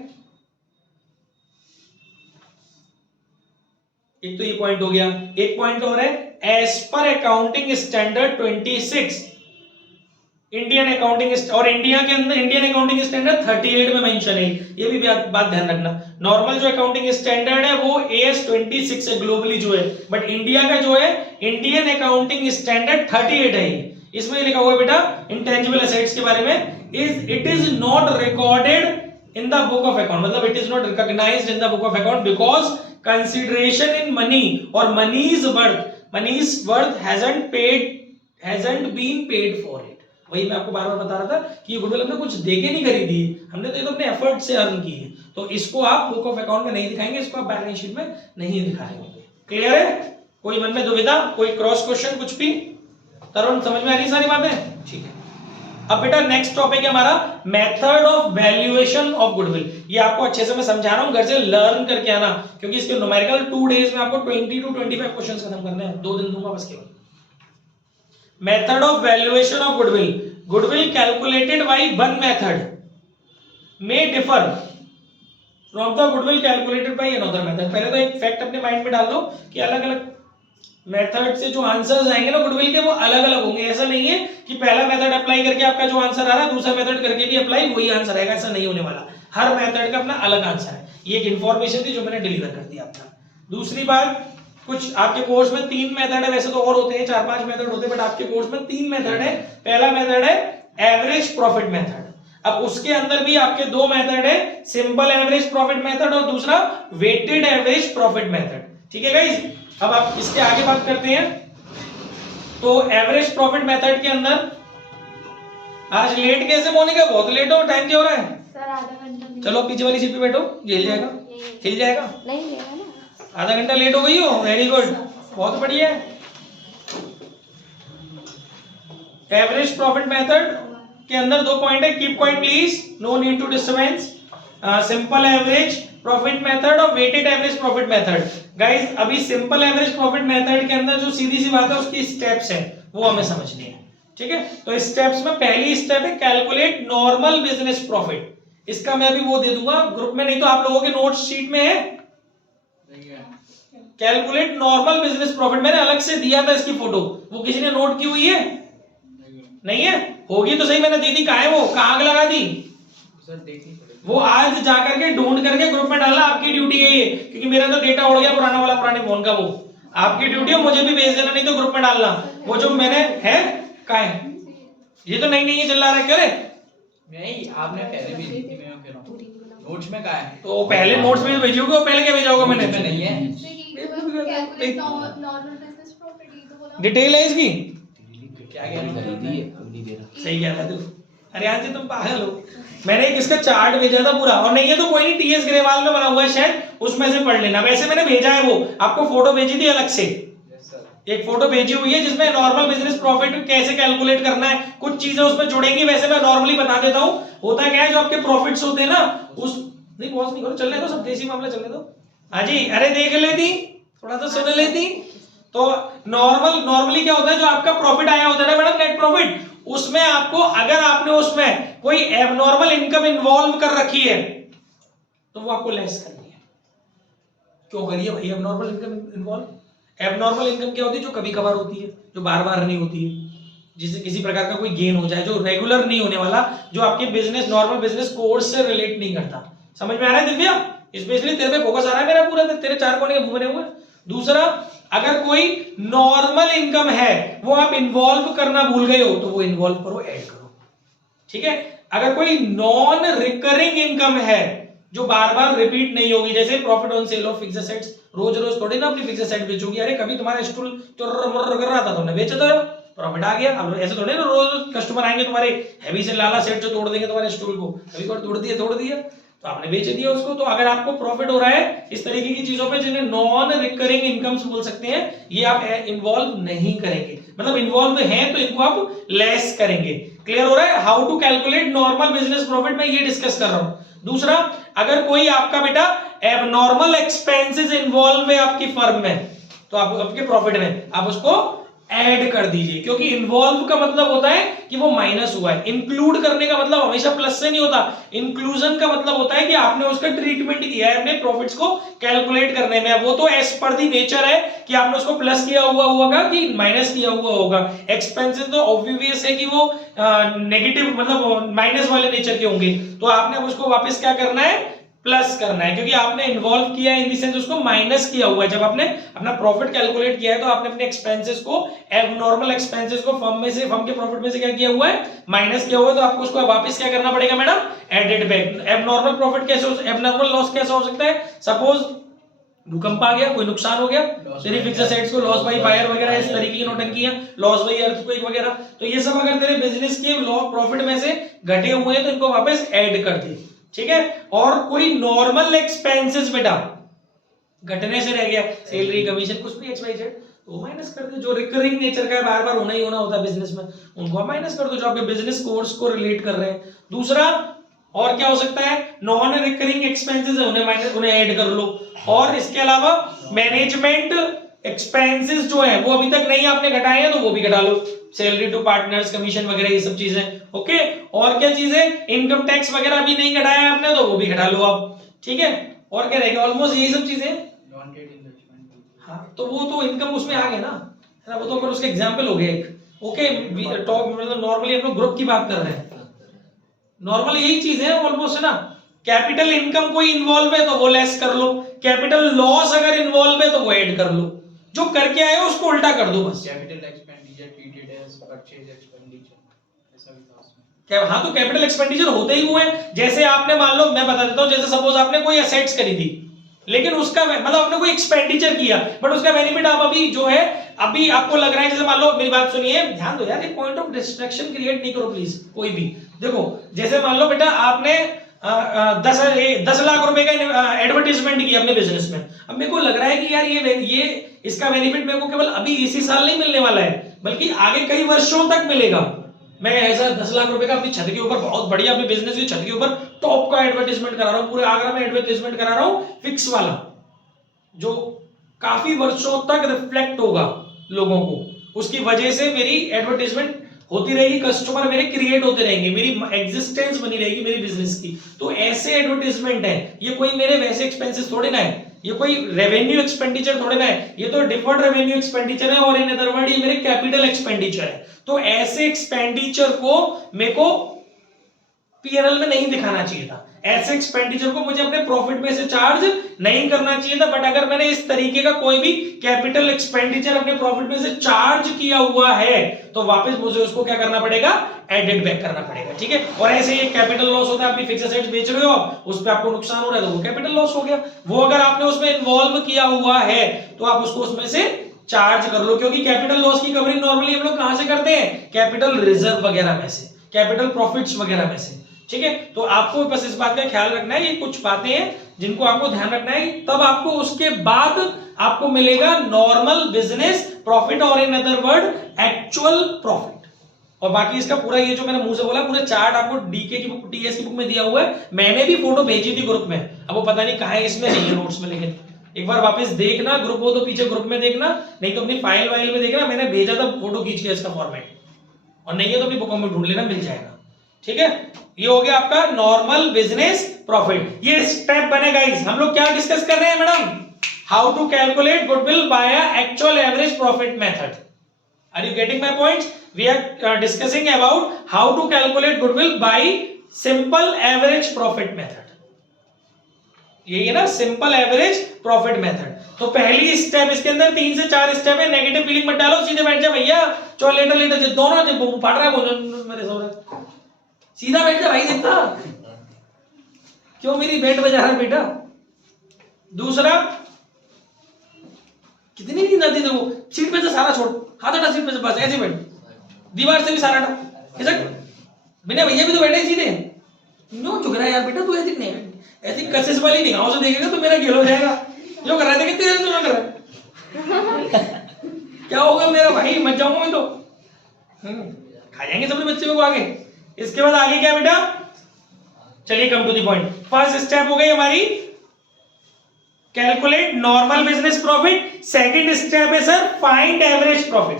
एक तो ये पॉइंट हो गया, एक पॉइंट और है, as per accounting standard 26 Indian accounting, और इंडिया के अंदर इंडियन अकाउंटिंग स्टैंडर्ड 38 में मेंशन है, ये भी बात ध्यान रखना। नॉर्मल जो अकाउंटिंग स्टैंडर्ड है वो AS 26 है ग्लोबली जो है, बट इंडिया का जो है इंडियन अकाउंटिंग स्टैंडर्ड 38 है। इसमें लिखा हुआ है बेटा इंटेंजिबल एसेट्स के बारे में, it is not recorded in the book of account, मतलब it is not recognised in the book of account because consideration in money or money's worth hasn't been paid for it। वही मैं आपको बार बार बता रहा था कि ये गुडविल हमने कुछ देके नहीं खरीदी, हमने तो ये तो अपने एफर्ट से अर्न की है, तो इसको आप बुक ऑफ अकाउंट में नहीं दिखाएंगे, इसको आप बैलेंस शीट में नहीं दिखाएंगे। क्लियर है? कोई मन में दुविधा, कोई क्रॉस क्वेश्चन, कुछ भी? तरुण समझ में आ रही सारी बातें? ठीक है। अब बेटा नेक्स्ट टॉपिक है हमारा method of valuation of goodwill. ये आपको अच्छे से मैं समझा रहा हूं, घर से लर्न करके आना, क्योंकि इसके न्यूमेरिकल 2 डेज में आपको 20 to 25 क्वेश्चंस खत्म करने हैं, 2 दिन दूंगा बस केवल। Method of valuation of goodwill, goodwill calculated by one method may differ from the goodwill calculated by another method. पहले तो एक फैक्ट अपने माइंड में डाल दो कि अलग अलग मेथड से जो आंसर्स आएंगे ना गुडविल के वो अलग अलग होंगे। ऐसा नहीं है कि पहला मेथड अप्लाई करके आपका जो आंसर आ रहा है दूसरा मेथड करके भी अप्लाई वही आंसर आएगा, ऐसा नहीं होने वाला। हर मेथड का अपना अलग आंसर है। ये एक इंफॉर्मेशन थी जो मैंने डिलीवर कर दी आपका। दूसरी बात, कुछ आपके कोर्स में 3 मेथड है, वैसे तो और होते हैं 4-5 मेथड होते हैं, बट आपके कोर्स में 3 मेथड है। पहला मेथड है एवरेज प्रॉफिट मेथड, अब उसके अंदर भी आपके 2 मेथड है, सिंपल एवरेज प्रॉफिट मेथड और दूसरा वेटेड एवरेज प्रॉफिट मेथड। ठीक है गाइस, अब आप इसके आगे बात करते हैं। तो एवरेज प्रॉफिट मेथड के अंदर आज लेट कैसे मोनिका, बहुत लेट हो, टाइम क्या हो रहा है? सर आधा घंटा। चलो पीछे वाली सीट पे बैठो, हिल जाएगा, हिल जाएगा। नहीं लेगा ना, आधा घंटा लेट हो गई हो, वेरी गुड, बहुत बढ़िया। एवरेज प्रॉफिट मेथड के अंदर 2 पॉइंट है, keep quiet please, no need to disturbance. Simple average profit method और weighted average profit method. Guys अभी सिंपल एवरेज प्रॉफिट मेथड के अंदर जो सीधी सी बात है उसकी स्टेप्स है वो हमें समझनी है। ठीक है, तो स्टेप्स में पहली स्टेप है कैलकुलेट नॉर्मल बिजनेस प्रॉफिट। इसका मैं अभी वो दे दूंगा ग्रुप में, नहीं तो आप लोगों के नोट शीट में है। कैलकुलेट नॉर्मल बिजनेस प्रॉफिट मैंने अलग से दिया था, इसकी फोटो वो किसी ने नोट की हुई है? नहीं है, होगी तो सही, मैंने दी थी। कहाँ है वो, कहाँ आग लगा दी? वो आज जाकर के ढूंढ करके ग्रुप में डालना, आपकी ड्यूटी है ये, क्योंकि मेरा तो डेटा उड़ गया पुराना वाला, पुराने फोन का। वो आपकी ड्यूटी है, मुझे भी भेज देना, नहीं तो ग्रुप में डालना। वो जो मैंने है, कहाँ है ये? तो नहीं है, चिल्ला रहा है क्यों रे? नहीं, आपने पहले भी दी थी, मैं कह रहा हूं नोट्स में कहाँ है? तो पहले नोट्स में भेजी होगी, पहले क्या भेजा होगा मैंने? नहीं है, डिटेल है इसकी, क्या कह रहा हूं? सही कह रहा है तू। अरे आज तुम पागल हो, मैंने एक इसका चार्ट भेजा था पूरा, और नहीं है तो कोई नहीं, TS ग्रेवाल में बना हुआ है शायद, उसमें से पढ़ लेना। वैसे मैंने भेजा है, वो आपको फोटो भेजी थी अलग से, एक फोटो भेजी हुई है जिसमें नॉर्मल बिजनेस प्रॉफिट कैसे कैलकुलेट करना है, कुछ चीजें उसमें जुड़ेंगी। वैसे मैं नॉर्मली बता देता हूं, होता क्या है जो आपके प्रॉफिट्स होते हैं ना, नहीं पॉज नहीं करो, चलने दो, सब देसी मामला चलने दो। हाँ जी, अरे देख लेती, थोड़ा तो सुन लेती। तो नॉर्मली क्या होता है, जो आपका प्रॉफिट आया होता है ना मैडम, नेट प्रॉफिट, उसमें आपको अगर आपने उसमें कोई एबनॉर्मल इनकम इन्वॉल्व कर रखी है तो वो आपको लेस करनी है। क्यों करिए भाई abnormal income involve? Abnormal income क्या होती है? जो कभी कभार होती है, जो बार बार नहीं होती है, जिससे किसी प्रकार का कोई गेन हो जाए, जो रेगुलर नहीं होने वाला, जो आपके बिजनेस नॉर्मल बिजनेस कोर्स से रिलेट नहीं करता। समझ में आ रहा है दिव्या? स्पेशली तेरे पे फोकस आ रहा है मेरा पूरा, तेरे चार कोने के मुंह बने हुए। दूसरा, अगर कोई नॉर्मल इनकम है वो आप इन्वॉल्व करना भूल गए हो तो वो इन्वॉल्व करो, ऐड करो, ठीक है। अगर कोई नॉन रिकरिंग इनकम है जो बार बार रिपीट नहीं होगी, जैसे profit on sale of fixed assets, रोज रोज थोड़ी ना अपनी फिक्स्ड एसेट बेचोगी। अरे कभी तुम्हारा स्टूल चुर्र मुर्र कर रहा था, तुमने बेच दो, प्रॉफिट आ गया। अब ऐसे थोड़ी ना रोज कस्टमर आएंगे तुम्हारे हैवी से लाला सेट जो तोड़ देंगे तुम्हारे स्टूल को, कभी बार तोड़ दिया तो आपने बेच दिया उसको। तो अगर आपको प्रॉफिट हो रहा है इस तरीके की चीजों पे जिन्हें नॉन रिकरिंग इनकम्स बोल सकते हैं, ये आप इन्वॉल्व नहीं करेंगे, मतलब इन्वॉल्व हैं तो इनको आप लेस करेंगे। क्लियर हो रहा है? How to calculate normal business profit में ये डिस्कस कर रहा हूं। दूसरा, अगर कोई आपका बेटा एबनॉर्मल एक्सपेंसेस इन्वॉल्व है आपकी फर्म में, तो आप आपके प्रॉफिट में आप उसको ऐड कर दीजिए, क्योंकि इन्वॉल्व का मतलब होता है कि वो माइनस हुआ है। इंक्लूड करने का मतलब हमेशा प्लस से नहीं होता। इंक्लूजन का मतलब होता है कि आपने उसका ट्रीटमेंट किया है अपने प्रॉफिट्स को कैलकुलेट करने में। वो तो एज पर दी नेचर है कि आपने उसको प्लस किया हुआ होगा कि माइनस किया हुआ होगा। एक्सपेंसेस तो ऑब्वियस है कि वो नेगेटिव मतलब माइनस वाले नेचर के होंगे, तो आपने अब उसको वापस क्या करना है, प्लस करना है, क्योंकि आपने इन्वॉल्व किया है इन द सेंस उसको माइनस किया हुआ है। जब आपने अपना प्रॉफिट कैलकुलेट किया है तो आपने अपने एक्सपेंसेस को, एबनॉर्मल एक्सपेंसेस को फर्म के प्रॉफिट में से क्या किया हुआ है, माइनस किया हुआ है। तो आपको उसको वापस क्या करना पड़ेगा madam, added back. Abnormal profit कैसे हो, एबनॉर्मल लॉस कैसा हो सकता है? सपोज भूकंप आ गया, कोई नुकसान हो गया, तेरी फिक्स्ड एसेट्स को लॉस बाय फायर वगैरह इस तरीके की नौटंकियां, लॉस बाय अर्थक्वेक वगैरह, तो ये सब अगर तेरे बिजनेस के प्रॉफिट में से घटे हुए हैं तो इनको वापस ऐड कर दे, ठीक है। और कोई नॉर्मल एक्सपेंसेस बेटा घटने से रह गया, सैलरी कमीशन कुछ भी XYZ, तो माइनस कर दे। जो रिकरिंग नेचर का है, बार बार होना ही होना होता है बिजनेस में, उनको आप माइनस कर दो, जो आपके बिजनेस कोर्स को रिलेट कर रहे हैं। दूसरा, और क्या हो सकता है, नॉन रिकरिंग एक्सपेंसेस है उन्हें ऐड कर लो। और इसके अलावा मैनेजमेंट एक्सपेंसेस जो है वो अभी तक नहीं आपने घटाए हैं तो वो भी घटा लो, सैलरी टू पार्टनर्स, कमीशन वगैरह ये सब चीजें, ओके। और क्या चीजें, इनकम टैक्स वगैरह अभी नहीं घटाया है आपने तो वो भी घटा लो आप, ठीक है। और क्या रहेगा, ऑलमोस्ट यही सब चीजें। हाँ, तो वो तो इनकम उसमें आ गया ना, है ना, वो तो अगर उसके एग्जांपल हो गए एक, ओके। टॉप मतलब नॉर्मली हम लोग ग्रुप की बात कर रहे हैं, नॉर्मल यही चीज है ऑलमोस्ट, है ना। कैपिटल इनकम कोई इन्वॉल्व है तो वो लेस कर लो, कैपिटल लॉस अगर इन्वॉल्व है तो वो ऐड कर लो, जो करके आए उसको उल्टा कर दो बस। Capital expenditure treated as purchase expenditure, ऐसा भी था उसमें क्या? हाँ, तो कैपिटल एक्सपेंडिचर होते ही हुए हैं। जैसे आपने मान लो, मैं बता देता हूँ, जैसे सपोज आपने कोई एसेट्स खरीदी, लेकिन उसका मतलब आपने कोई एक्सपेंडिचर किया, बट उसका बेनिफिट आप अभी जो है, अभी आपको लग रहा है, जैसे मान लो, मेरी बात सुनिए, ध्यान दो यार, एक पॉइंट ऑफ डिस्ट्रैक्शन क्रिएट नहीं करो प्लीज कोई भी। देखो, जैसे मान लो बेटा आपने 10 लाख रुपए का एडवर्टाइजमेंट किया अपने बिजनेस में। अब मेरे को लग रहा है कि यार ये इसका बेनिफिट मेरे को केवल अभी इसी साल नहीं मिलने वाला है, बल्कि आगे कई वर्षों तक मिलेगा। मैं ऐसा 10 लाख रुपए का अपनी छत के ऊपर बहुत बढ़िया, अपने बिजनेस की छत के ऊपर टॉप का एडवर्टाइजमेंट करा रहा हूँ, पूरे आगरा में एडवर्टाइजमेंट करा रहा हूँ, फिक्स वाला, जो काफी वर्षों तक रिफ्लेक्ट होगा लोगों को, उसकी वजह से मेरी एडवर्टाइजमेंट होती रहेगी, कस्टमर मेरे क्रिएट होते रहेंगे, मेरी एग्जिस्टेंस बनी रहेगी मेरी बिजनेस की। तो ऐसे एडवर्टाइजमेंट है, ये कोई मेरे वैसे एक्सपेंसेस थोड़े ना है, ये कोई रेवेन्यू एक्सपेंडिचर थोड़े ना है, ये तो डिफर्ड रेवेन्यू एक्सपेंडिचर है, और इन अदर वर्ड ये मेरे कैपिटल एक्सपेंडिचर है। तो ऐसे एक्सपेंडिचर को मेरे को पीएनएल में नहीं दिखाना चाहिए था, ऐसे एक्सपेंडिचर को मुझे अपने प्रॉफिट में से चार्ज नहीं करना चाहिए था। बट अगर मैंने इस तरीके का कोई भी कैपिटल एक्सपेंडिचर अपने प्रॉफिट में से चार्ज किया हुआ है तो वापस मुझे उसको क्या करना पड़ेगा, एडेड बैक करना पड़ेगा, ठीक है। और ऐसे ही कैपिटल लॉस होता है, अपनी फिक्स्ड एसेट्स बेच रहे हो आप, उस पे आपको नुकसान हो रहा है तो वो कैपिटल लॉस हो गया। वो अगर आपने उसमें इन्वॉल्व किया हुआ है तो आप उसको उसमें से चार्ज कर लो, क्योंकि कैपिटल लॉस की कवरिंग नॉर्मली हम लोग कहां से करते हैं, कैपिटल रिजर्व वगैरह में से, कैपिटल प्रॉफिट्स वगैरह में से, ठीक है। तो आपको बस इस बात का ख्याल रखना है, ये कुछ बातें हैं जिनको आपको ध्यान रखना है, तब आपको उसके बाद आपको मिलेगा नॉर्मल बिजनेस प्रॉफिट, और in other word actual profit. और बाकी इसका पूरा ये जो मैंने मुंह से बोला पूरा चार्ट आपको डीके की बुक टीएस की बुक में दिया हुआ है। मैंने भी फोटो भेजी थी ग्रुप में, अब वो पता नहीं कहाँ है, इसमें नहीं है नोट्स में, लेकिन एक बार वापस देखना, ग्रुप हो तो पीछे ग्रुप में देखना, नहीं तो अपनी फाइल वाइल में देखना, मैंने भेजा था फोटो खींच के इसका फॉर्मेट, और नहीं है तो अपनी बुकों में ढूंढ लेना, मिल जाएगा। ठीक है, ये हो गया आपका नॉर्मल बिजनेस प्रॉफिट। ये स्टेप बने गाइस, हम लोग क्या डिस्कस कर रहे हैं madam? How to calculate goodwill by actual average profit method. Are you getting my points? We are discussing about how to calculate goodwill by simple average profit method. यही है ना, सिंपल एवरेज प्रॉफिट मेथड। तो पहली step, इसके अंदर 3 से 4 step है, negative feeling मत डालो, सीधे बैठ जा भैया, चलो लेटर लेटर दोनों जब फाड़ रहा है वो मेरे सो सीधा बैठ जा भाई, देखता क्यों मेरी बेट बजा रहा है बेटा। दूसरा, कितनी नींद आती है, वो सीट पे से सारा छोड़, हाथ हटा सीट पे से, बस ऐसे बैठ, दीवार से भी सारा हटा, ऐसा बिना भैया भी तो बैठे सीधे, क्यों झुक रहा है यार बेटा तू? ऐसी नहीं, ऐसी कशिश वाली निगाहों से देखेगा तो मेरा घेल हो जाएगा। जो कर रहा है कितनी देर से कर रहा है क्या होगा मेरा भाई, मत जाऊंगा मैं तो, खा जाएंगे सबने बच्चे को आगे। इसके बाद आगे क्या बेटा, चलिए come to the point. First step हो गई हमारी calculate normal business profit. Second step है सर फाइंड एवरेज प्रॉफिट।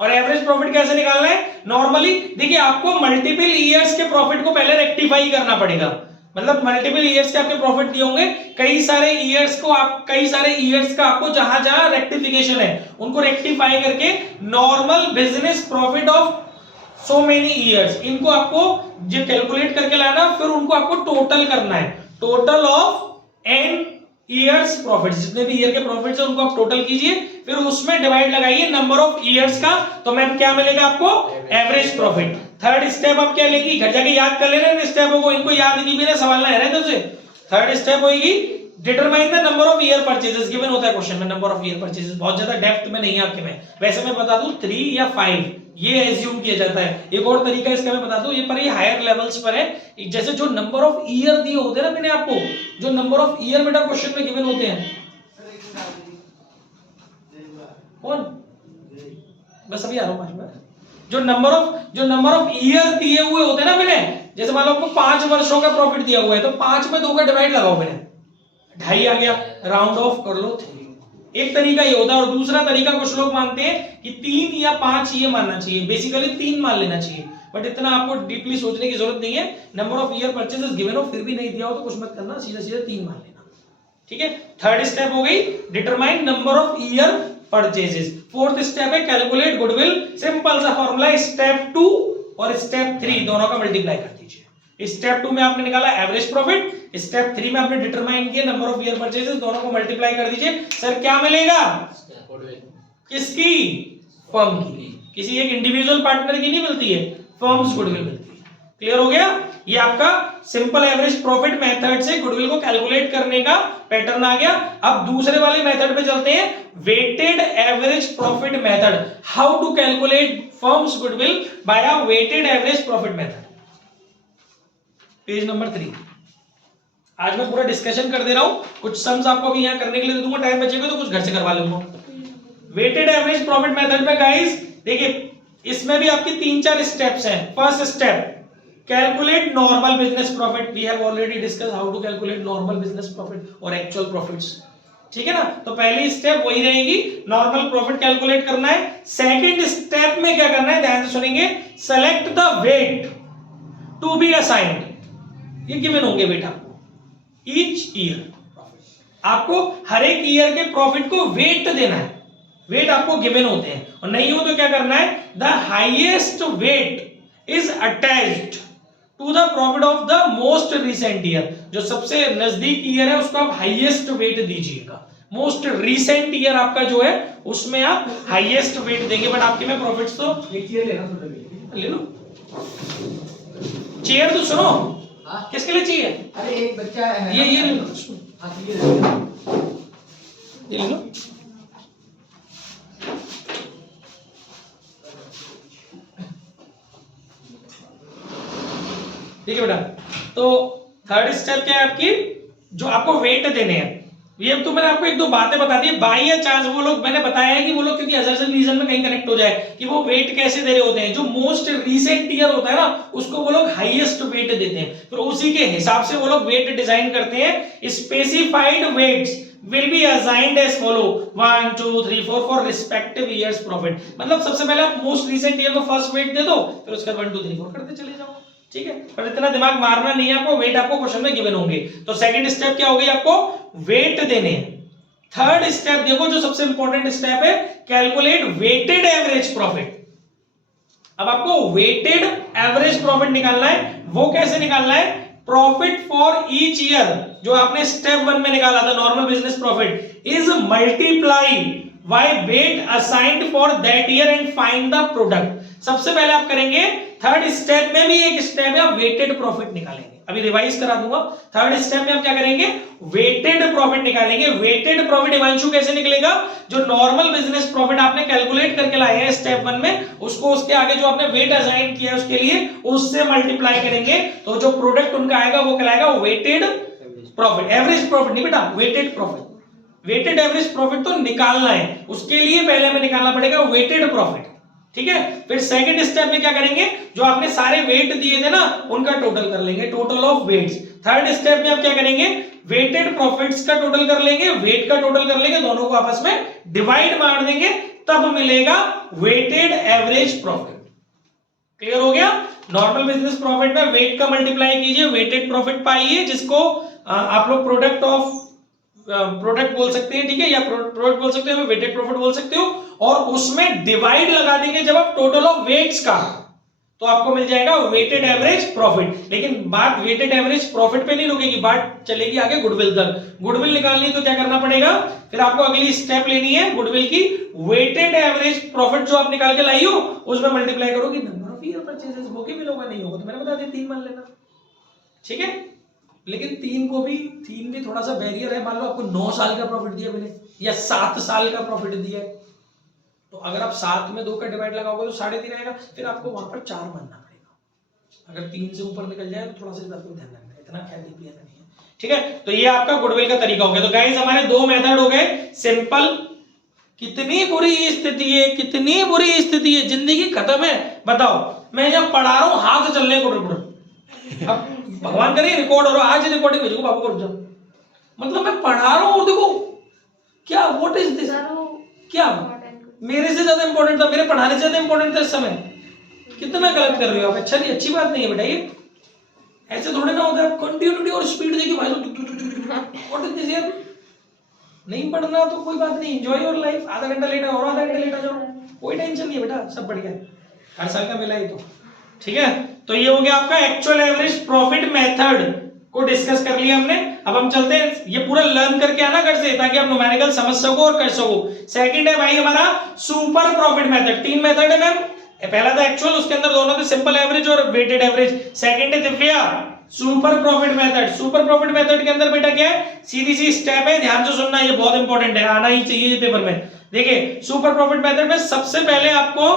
और एवरेज प्रॉफिट कैसे निकालना है? नॉर्मली देखिए, आपको मल्टीपल ईयर्स के प्रॉफिट को पहले रेक्टिफाई करना पड़ेगा। मतलब मल्टीपल ईयर्स के आपके प्रॉफिट दिए होंगे, कई सारे ईयर्स का आपको जहां जहां रेक्टिफिकेशन है उनको रेक्टिफाई करके normal business profit of so many years, इनको आपको जो कैलकुलेट करके लाना, फिर उनको आपको टोटल करना है। Total of N years profit, जितने भी ईयर के प्रॉफिट है उनको आप टोटल कीजिए, फिर उसमें डिवाइड लगाइए नंबर ऑफ ईयर्स का, तो मैम क्या मिलेगा आपको? Average profit. थर्ड स्टेप आप क्या लेंगी? घर जाके याद कर लेना इन स्टेपों को, इनको याद नहीं मेरे सवाल ना है तो से। थर्ड स्टेप होगी determine the number of year purchases. Given होता है क्वेश्चन में नंबर ऑफ ईयर परचेजेस, बहुत ज्यादा डेप्थ में नहीं है आपके में, वैसे मैं बता दूं 3 या 5 ये एज्यूम किया जाता है। एक और तरीका इसका मैं बता दूं, ये पर ये हायर लेवल्स पर है। जैसे जो नंबर ऑफ ईयर दिए होते हैं ना मैंने आपको, जो नंबर ऑफ ईयर बेटा क्वेश्चन में गिवन होते हैं, कौन बस अभी आ रहा हूं 5 मिनट। जो नंबर ऑफ ईयर दिए हुए होते हैं ना मैंने, जैसे मान लो आपको 5 वर्षों का प्रॉफिट दिया हुआ है, तो 5 में 2 का डिवाइड लगाओ, मैंने 2.5 आ गया, राउंड ऑफ कर लो 3। एक तरीका ये होता है, और दूसरा तरीका कुछ लोग मानते हैं कि 3 या 5 ये मानना चाहिए, बेसिकली 3 मान लेना चाहिए, बट इतना आपको डीपली सोचने की जरूरत नहीं है। Number of year purchases given हो फिर भी नहीं दिया हो तो कुछ मत करना, सीधा सीधा 3 मान लेना, ठीक है। थर्ड स्टेप हो गई determine number of year purchases. Fourth step है कैलकुलेट गुडविल। सिंपल सा फॉर्मूला, स्टेप 2 और स्टेप 3 दोनों का मल्टीप्लाई कर दीजिए। स्टेप 2 में आपने निकाला एवरेज प्रॉफिट, स्टेप 3 में आपने डिटरमाइन किया नंबर ऑफ ईयर परचेजेस, दोनों को मल्टीप्लाई कर दीजिए। सर क्या मिलेगा? किसकी? फर्म की। किसी एक इंडिविजुअल पार्टनर की नहीं मिलती है, फर्म्स गुडविल मिलती है। क्लियर हो गया? ये आपका सिंपल एवरेज प्रॉफिट मेथड से गुडविल को कैलकुलेट करने का पैटर्न आ गया। अब दूसरे वाले मेथड पे चलते हैं, weighted average profit method. How to calculate firm's goodwill by a weighted average profit method. Page number 3। आज मैं पूरा डिस्कशन कर दे रहा हूं, कुछ सम्स आपको अभी यहां करने के लिए दे दूंगा, टाइम बचेगा तो कुछ घर से करवा लूंगा। वेटेड एवरेज प्रॉफिट मेथड में गाइस देखिए, इसमें भी आपकी 3-4 स्टेप्स हैं। First step calculate normal business profit. We have already discuss how to calculate normal business profit और एक्चुअल प्रॉफिट्स, ठीक है ना। तो पहली स्टेप वही रहेगी, नॉर्मल प्रॉफिट कैलकुलेट करना है। सेकंड स्टेप में क्या करना है, ध्यान से सुनेंगे, select the weight to be assigned. ये गिवन होंगे बेटा ईच ईयर, आपको हर एक ईयर के प्रॉफिट को वेट देना है। वेट आपको गिवन होते हैं, और नहीं हो तो क्या करना है, the highest weight is attached to the profit of the most recent year. जो सबसे नजदीक ईयर है उसको आप हाईएस्ट वेट दीजिएगा। मोस्ट रिसेंट ईयर आपका जो है उसमें आप हाईएस्ट वेट देंगे। बट आपके में प्रॉफिट्स तो एक ईयर लेना, ले लो। चेयर तो सुनो, किसके लिए चाहिए? अरे एक बच्चा है, ये ले लो, ये ले लो। ठीक है बेटा, तो थर्ड स्टेप क्या है आपकी, जो आपको वेट देने हैं, ये तो मैंने आपको एक दो बातें बता दी, बाई या चांस वो लोग, मैंने बताया है कि वो लोग क्योंकि असर्शन रीजन में कहीं कनेक्ट हो जाए कि वो वेट कैसे दे रहे होते हैं, जो मोस्ट रीसेंट ईयर होता है ना उसको वो लोग हाईएस्ट वेट देते हैं, फिर उसी के हिसाब से वो लोग वेट डिजाइन करते हैं। Specified weights will be assigned as follow 1 2 3 4 for respective years profit। मतलब सबसे पहले आप मोस्ट रीसेंट ईयर को फर्स्ट वेट दे दो, फिर उसके बाद 1 2 3 4 करते चले जाओ, ठीक है। पर इतना दिमाग मारना नहीं है आपको, वेट आपको क्वेश्चन में गिवन होंगे। तो सेकंड स्टेप क्या होगी, आपको वेट देने हैं। थर्ड स्टेप देखो जो सबसे इंपॉर्टेंट स्टेप है, कैलकुलेट वेटेड एवरेज प्रॉफिट। अब आपको वेटेड एवरेज प्रॉफिट निकालना है। वो कैसे निकालना है, प्रॉफिट फॉर ईच ईयर जो आपने स्टेप 1 में निकाला था, normal business profit is multiply by weight assigned for that year and find the product. सबसे पहले आप करेंगे, थर्ड स्टेप में भी एक स्टेप है, आप वेटेड प्रॉफिट निकालेंगे। अभी रिवाइज करा दूंगा। थर्ड स्टेप में आप क्या करेंगे, वेटेड प्रॉफिट निकालेंगे। वेटेड प्रॉफिट हिमांशु कैसे निकलेगा, जो नॉर्मल बिजनेस प्रॉफिट आपने कैलकुलेट करके लाए हैं स्टेप 1 में, उसको उसके आगे जो आपने वेट असाइन किया है उसके लिए उससे मल्टीप्लाई करेंगे, तो जो प्रोडक्ट उनका आएगा वो कहलाएगा वेटेड प्रॉफिट। एवरेज प्रॉफिट नहीं बेटा, weighted profit. Weighted average profit तो निकालना है, उसके लिए पहले हमें निकालना पड़ेगा वेटेड प्रॉफिट, ठीक है। फिर सेकंड स्टेप में क्या करेंगे, जो आपने सारे वेट दिए थे ना उनका टोटल कर लेंगे, total of weights. Third step में आप क्या करेंगे, वेटेड प्रॉफिट्स का टोटल कर लेंगे, वेट का टोटल कर लेंगे, दोनों को आपस में डिवाइड मार देंगे, तब मिलेगा वेटेड एवरेज प्रॉफिट। क्लियर हो गया। नॉर्मल बिजनेस प्रॉफिट में वेट का मल्टीप्लाई कीजिए, वेटेड प्रॉफिट पाइए, जिसको आप लोग प्रोडक्ट बोल सकते हैं, ठीक है, या प्रोडक्ट बोल सकते हो, वेटेड प्रॉफिट बोल सकते हो, और उसमें डिवाइड लगा देंगे जब आप टोटल ऑफ वेट्स का, तो आपको मिल जाएगा वेटेड एवरेज प्रॉफिट। लेकिन बात वेटेड एवरेज प्रॉफिट पे नहीं रुकेगी, बात चलेगी आगे गुडविल तक। गुडविल निकालनी तो क्या करना पड़ेगा, फिर आपको अगली स्टेप लेनी है गुडविल की। वेटेड एवरेज प्रॉफिट जो आप निकाल के लाई हो उसमें मल्टीप्लाई करोगे नंबर ऑफ ईयर परचेजेस, वो भी मिलेगा, नहीं होगा तो मैंने बता दिया 3 मान लेना, ठीक है। लेकिन 3 भी थोड़ा सा बैरियर है, मान लो आपको 9 साल का प्रॉफिट दिया मैंने या 7 साल का प्रॉफिट दिया है, तो अगर आप 7 में 2 का डिवाइड लगाओगे तो 3.5 आएगा, फिर आपको वहां पर 4 मानना पड़ेगा। अगर 3 से ऊपर निकल जाए तो थोड़ा सा इस बात को ध्यान रखना, इतना ख्याल नहीं है, ठीक है। तो ये आपका गुडविल का तरीका हो गया। तो गाइस हमारे 2 मेथड हो गए, सिंपल, कितनी बुरी स्थिति है, कितनी बुरी स्थिति है, जिंदगी खत्म है। बताओ मैं जब पढ़ा रहा हूं हाथ चल रहे गुड़, अब भगवान करे रिकॉर्ड हो रहा, आज रिकॉर्डिंग भेजो बाबू को, रुक जाओ। मतलब मैं पढ़ा रहा हूं और देखो क्या, व्हाट इज दिस, क्या मेरे से ज्यादा इंपॉर्टेंट था, मेरे पढ़ाने से ज्यादा इंपॉर्टेंट था इस समय। कितना गलत कर रहे हो आप, अच्छा नहीं, अच्छी बात नहीं है बेटा, ये ऐसे थोड़े ना होता है। कंटिन्यूटी और स्पीड देखिए भाई, व्हाट इज दिस यार। नहीं पढ़ना तो कोई बात नहीं, एंजॉय योर लाइफ, आधा घंटा लेट और आधा घंटा लेट आ जाओ, कोई टेंशन नहीं है बेटा, सब बढ़िया, हर साल का मिला ही तो, ठीक है। तो ये हो गया आपका एक्चुअल एवरेज प्रॉफिट मेथड को डिस्कस कर लिया हमने। अब हम चलते हैं, ये पूरा लर्न करके आना घर से, ताकि आप न्यूमेरिकल समझ सको और कर सको। सेकंड है भाई हमारा सुपर प्रॉफिट मेथड। 3 मेथड है मैम, पहला था एक्चुअल, उसके अंदर दोनों थे सिंपल एवरेज और वेटेड एवरेज। सेकंड है Divya super profit method. Super profit method के अंदर बेटा क्या है, सीधी सी स्टेप है, ध्यान से सुनना, ये बहुत इंपॉर्टेंट है, आना ही चाहिए पेपर में। देखिए सुपर प्रॉफिट मेथड में सबसे पहले आपको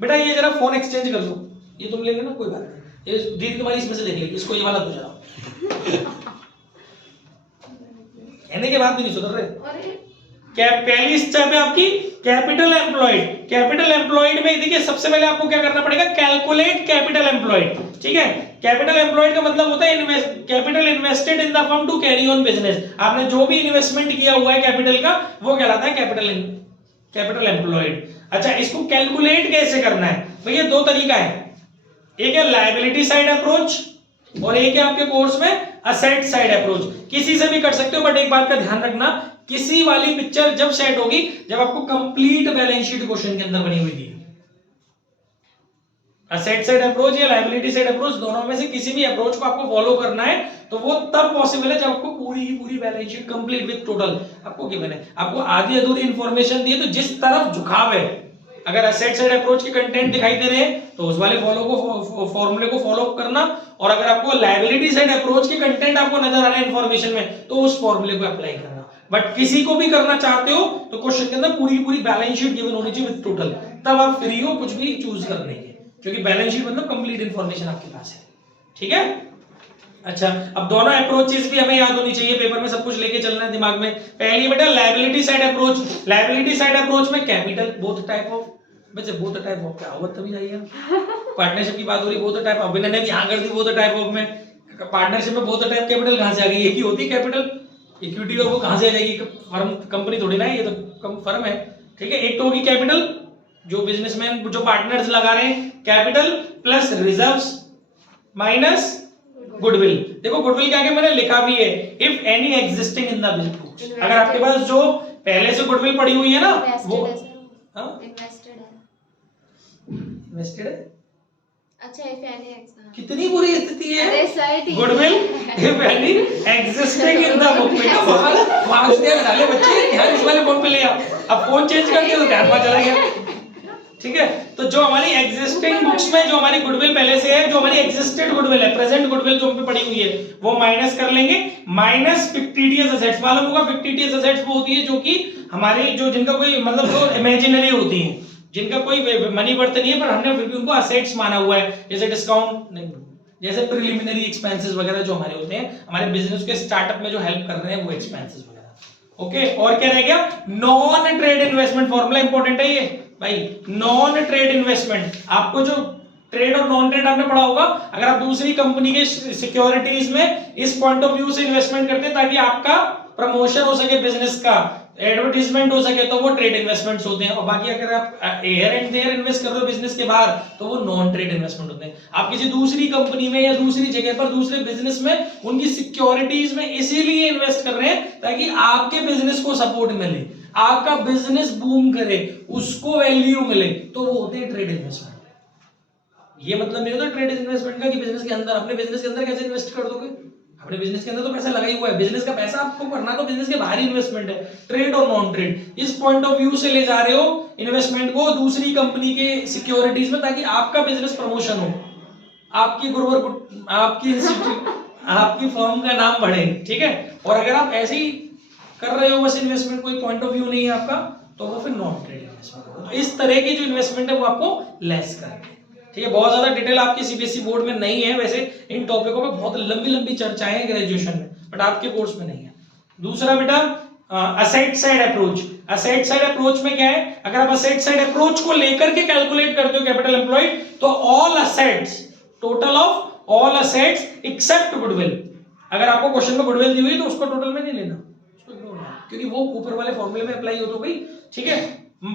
बेटा, ये जरा फोन एक्सचेंज कर लो, ये तुम ले लेना कोई बात नहीं, ये दीदी तुम्हारी इसमें से देख लेगी, इसको ये वाला दो जरा। कहने के बाद भी नहीं सुधर रहे। क्या पहली स्टेप है आपकी कैपिटल एम्प्लॉयड। कैपिटल एम्प्लॉयड में देखिए सबसे पहले आपको क्या करना पड़ेगा, कैलकुलेट कैपिटल एम्प्लॉयड, ठीक है। कैपिटल एम्प्लॉयड का मतलब होता है capital invested in the firm to carry on business. आपने जो भी इन्वेस्टमेंट किया हुआ है कैपिटल का, वो कहलाता है कैपिटल एम्प्लॉयड। अच्छा, इसको कैलकुलेट कैसे करना है भैया, 2 तरीका है, एक है लायबिलिटी साइड अप्रोच और एक है आपके कोर्स में असेट साइड अप्रोच। किसी से भी कर सकते हो, बट एक बात का ध्यान रखना, किसी वाली पिक्चर जब सेट होगी जब आपको कंप्लीट बैलेंस शीट क्वेश्चन के अंदर बनी हुई थी। असेट साइड अप्रोच या लायबिलिटी साइड अप्रोच, दोनों में से किसी भी अप्रोच को आपको फॉलो करना है, तो वो तब पॉसिबल है जब आपको पूरी balance sheet complete with total आपको गिवन है। आपको आधी अधूरी इंफॉर्मेशन दी है, तो जिस तरफ झुकाव है, अगर असेट साइड अप्रोच के कंटेंट दिखाई दे रहे हैं तो उस वाले फॉर्मूले को फॉलो करना, और अगर आपको लायबिलिटी साइड अप्रोच के कंटेंट आपको नजर आ रहे हैं इंफॉर्मेशन में, तो उस फॉर्मूले को अप्लाई करना। बट किसी को भी करना चाहते हो तो क्वेश्चन के अंदर पूरी बैलेंस शीट गिवन होनी चाहिए विद टोटल, तब आप फ्री हो कुछ भी चूज करने के, क्योंकि बैलेंस शीट मतलब कंप्लीट इंफॉर्मेशन आपके पास है, ठीक है। अच्छा, अब दोनों अप्रोचेस भी हमें याद होनी चाहिए, पेपर में सब कुछ लेके चलना है दिमाग में। पहली बेटा liability side approach. Liability side approach में कैपिटल बोथ टाइप ऑफ, बच्चे बोथ टाइप ऑफ क्या होगा तभी जाइए। पार्टनरशिप की बात हो रही, बोथ टाइप, अभिनय ने भी यहां कर दी बोथ टाइप ऑफ में। पार्टनरशिप में बोथ टाइप कैपिटल कहां से आ गई? एक ही होती है कैपिटल, इक्विटी और वो कहां से आ जाएगी? फर्म कंपनी थोड़ी ना है, ये तो कम फर्म है, ठीक है। एक तो होगी कैपिटल, जो बिजनेसमैन जो पार्टनर्स लगा रहे हैं, capital plus reserves minus goodwill. देखो गुडविल के आगे मैंने लिखा भी है, if any existing in the business. अगर आपके पास जो पहले से गुडविल पड़ी हुई है ना, वो इन्वेस्टेड है। इन्वेस्टेड है। अच्छा, इफ एनी एग्जिस्टिंग, कितनी बुरी स्थिति है। अरे सर ठीक goodwill if any existing in the book. बेटा वहां से ध्यान डाले बच्चे, ध्यान इस वाले फोन पे ले आओ। अब फोन चेंज कर दिया तो ध्यान वहां चला गया, ठीक है। तो जो हमारी एग्जिस्टिंग बुक्स में जो हमारी गुडविल पहले से है, जो हमारी एग्जिस्टेड गुडविल है, प्रेजेंट गुडविल जो हम पे पड़ी हुई है, वो माइनस कर लेंगे। Minus fictitious assets. मालूम होगा फिक्टिटियस एसेट्स वो होती है जो कि हमारे जो जिनका कोई मतलब जो इमेजिनरी होती है, जिनका कोई मनी वर्थ नहीं है, पर हमने फिर भी उनको असेट्स माना हुआ है। जैसे डिस्काउंट नहीं, जैसे प्रिलिमिनरी एक्सपेंसेस वगैरह जो हमारे होते हैं, हमारे बिजनेस के स्टार्टअप में जो हेल्प कर रहे हैं, वो एक्सपेंसेस वगैरह। ओके, और क्या रह गया? Non trade investment. Formula important है ये भाई, नॉन ट्रेड इन्वेस्टमेंट। आपको जो ट्रेड और नॉन ट्रेड आपने पढ़ा होगा, अगर आप दूसरी कंपनी के सिक्योरिटीज में इस पॉइंट ऑफ व्यू से इन्वेस्टमेंट करते हैं ताकि आपका प्रमोशन हो सके, बिजनेस का एडवर्टाइजमेंट हो सके, तो वो ट्रेड इन्वेस्टमेंट्स होते हैं। और बाकी अगर आप एयर एंड देयर इन्वेस्ट कर रहे हो बिजनेस के बाहर, तो वो नॉन ट्रेड इन्वेस्टमेंट होते हैं। आप किसी दूसरी कंपनी में या दूसरी जगह पर दूसरे बिजनेस में उनकी सिक्योरिटीज में इसीलिए इन्वेस्ट कर रहे हैं ताकि आपके बिजनेस को सपोर्ट मिले, आपका बिजनेस बूम करे, उसको वैल्यू मिले, तो वो होते हैं ट्रेड इन्वेस्टमेंट। ये मतलब नहीं होता ट्रेड इन्वेस्टमेंट का कि बिजनेस के अंदर, अपने बिजनेस के अंदर कैसे इन्वेस्ट कर दोगे? अपने बिजनेस के अंदर तो पैसा लगा ही हुआ है, बिजनेस का पैसा आपको करना तो बिजनेस के बाहर इन्वेस्टमेंट है। ट्रेड और नॉन ट्रेड, इस पॉइंट ऑफ व्यू से ले जा रहे हो इन्वेस्टमेंट को दूसरी कंपनी के सिक्योरिटीज में, ताकि आपका बिजनेस प्रमोशन हो, आपकी गुरुवर आपकी आपकी फर्म का नाम बढ़े, ठीक है। और अगर आप ऐसे ही कर रहे हो बस इन्वेस्टमेंट, कोई पॉइंट ऑफ व्यू नहीं है आपका, तो वो फिर नॉन ट्रेड इन्वेस्टमेंट होगा। इस तरह की जो इन्वेस्टमेंट है वो आपको लेस करेंगे, ठीक है। बहुत ज्यादा डिटेल आपकी सीबीएसई बोर्ड में नहीं है, वैसे इन टॉपिकों पे बहुत लंबी लंबी चर्चाएं हैं ग्रेजुएशन में, बट आपके कोर्स में नहीं है। दूसरा बेटा asset side approach. Asset side approach में क्या है? अगर आप असेट साइड अप्रोच को लेकर के कैलकुलेट करते हो कैपिटल एम्प्लॉयड, तो all assets, total of all assets except goodwill. अगर आपको क्वेश्चन में गुडविल दी हुई तो उसको टोटल में नहीं लेना, क्योंकि वो ऊपर वाले फॉर्मूले में अप्लाई हो तो गई, ठीक है।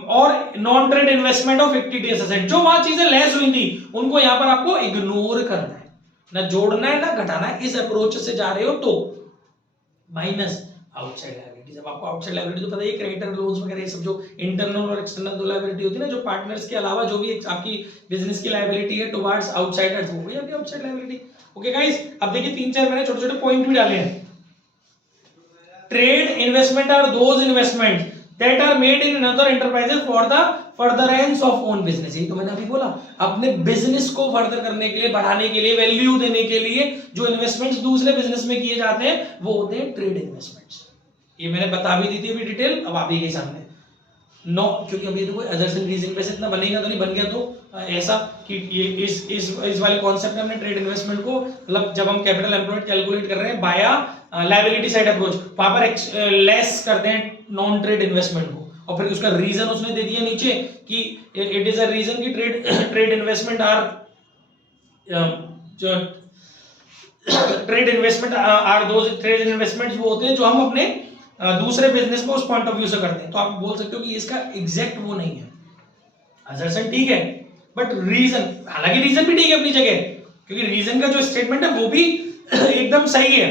और non trade investment of fictitious asset, जो वहां चीजें लेस हुई थी उनको यहां पर आपको इग्नोर करना है, ना जोड़ना है ना घटाना है। इस अप्रोच से जा रहे हो तो माइनस आउटसाइड लायबिलिटी। जब आपको आउटसाइड लायबिलिटी तो पता है, क्रेडिटर लोन्स वगैरह ये सब जो इंटरनल और एक्सटर्नल दो लायबिलिटी होती है ना, जो पार्टनर्स के अलावा जो भी आपकी बिजनेस की लायबिलिटी है टुवर्ड्स आउटसाइडर्स, वो भी आपकी आउटसाइड लायबिलिटी। ओके गाइस, अब देखिए 3-4 मैंने छोटे छोटे पॉइंट भी डाले हैं। Trade investment are those investment that are made in another enterprises for the furtherance of own business। ये तो मैंने अभी बोला, अपने बिजनेस को फर्दर करने के लिए, बढ़ाने के लिए, वैल्यू देने के लिए जो इन्वेस्टमेंट्स दूसरे बिजनेस में किए जाते हैं वो होते हैं ट्रेड इन्वेस्टमेंट्स। ये मैंने बता भी दी थी अभी डिटेल, अब आप ही के सामने नो, क्योंकि अभी तो कोई अदर्स एंड रीजन पे से इतना बनेगा तो नहीं, बन गया तो ऐसा कि ये इस वाले कॉन्सेप्ट में हमने ट्रेड इन्वेस्टमेंट को, मतलब जब हम कैपिटल एम्प्लॉयड कैलकुलेट कर रहे हैं बाया लायबिलिटी साइड अप्रोच, वहां पर लेस करते हैं नॉन ट्रेड इन्वेस्टमेंट को, और फिर उसका रीजन उसने दे दिया नीचे कि इट इज अ रीजन कि trade investment are trade investment are those trade investments वो होते हैं जो हम अपने दूसरे बिजनेस को उस पॉइंट ऑफ व्यू से करते हैं। तो आप बोल सकते हो कि इसका एग्जैक्ट वो नहीं है, असर्शन ठीक है, बट रीजन, हालांकि रीजन भी ठीक है अपनी जगह, क्योंकि रीजन का जो स्टेटमेंट है वो भी एकदम सही है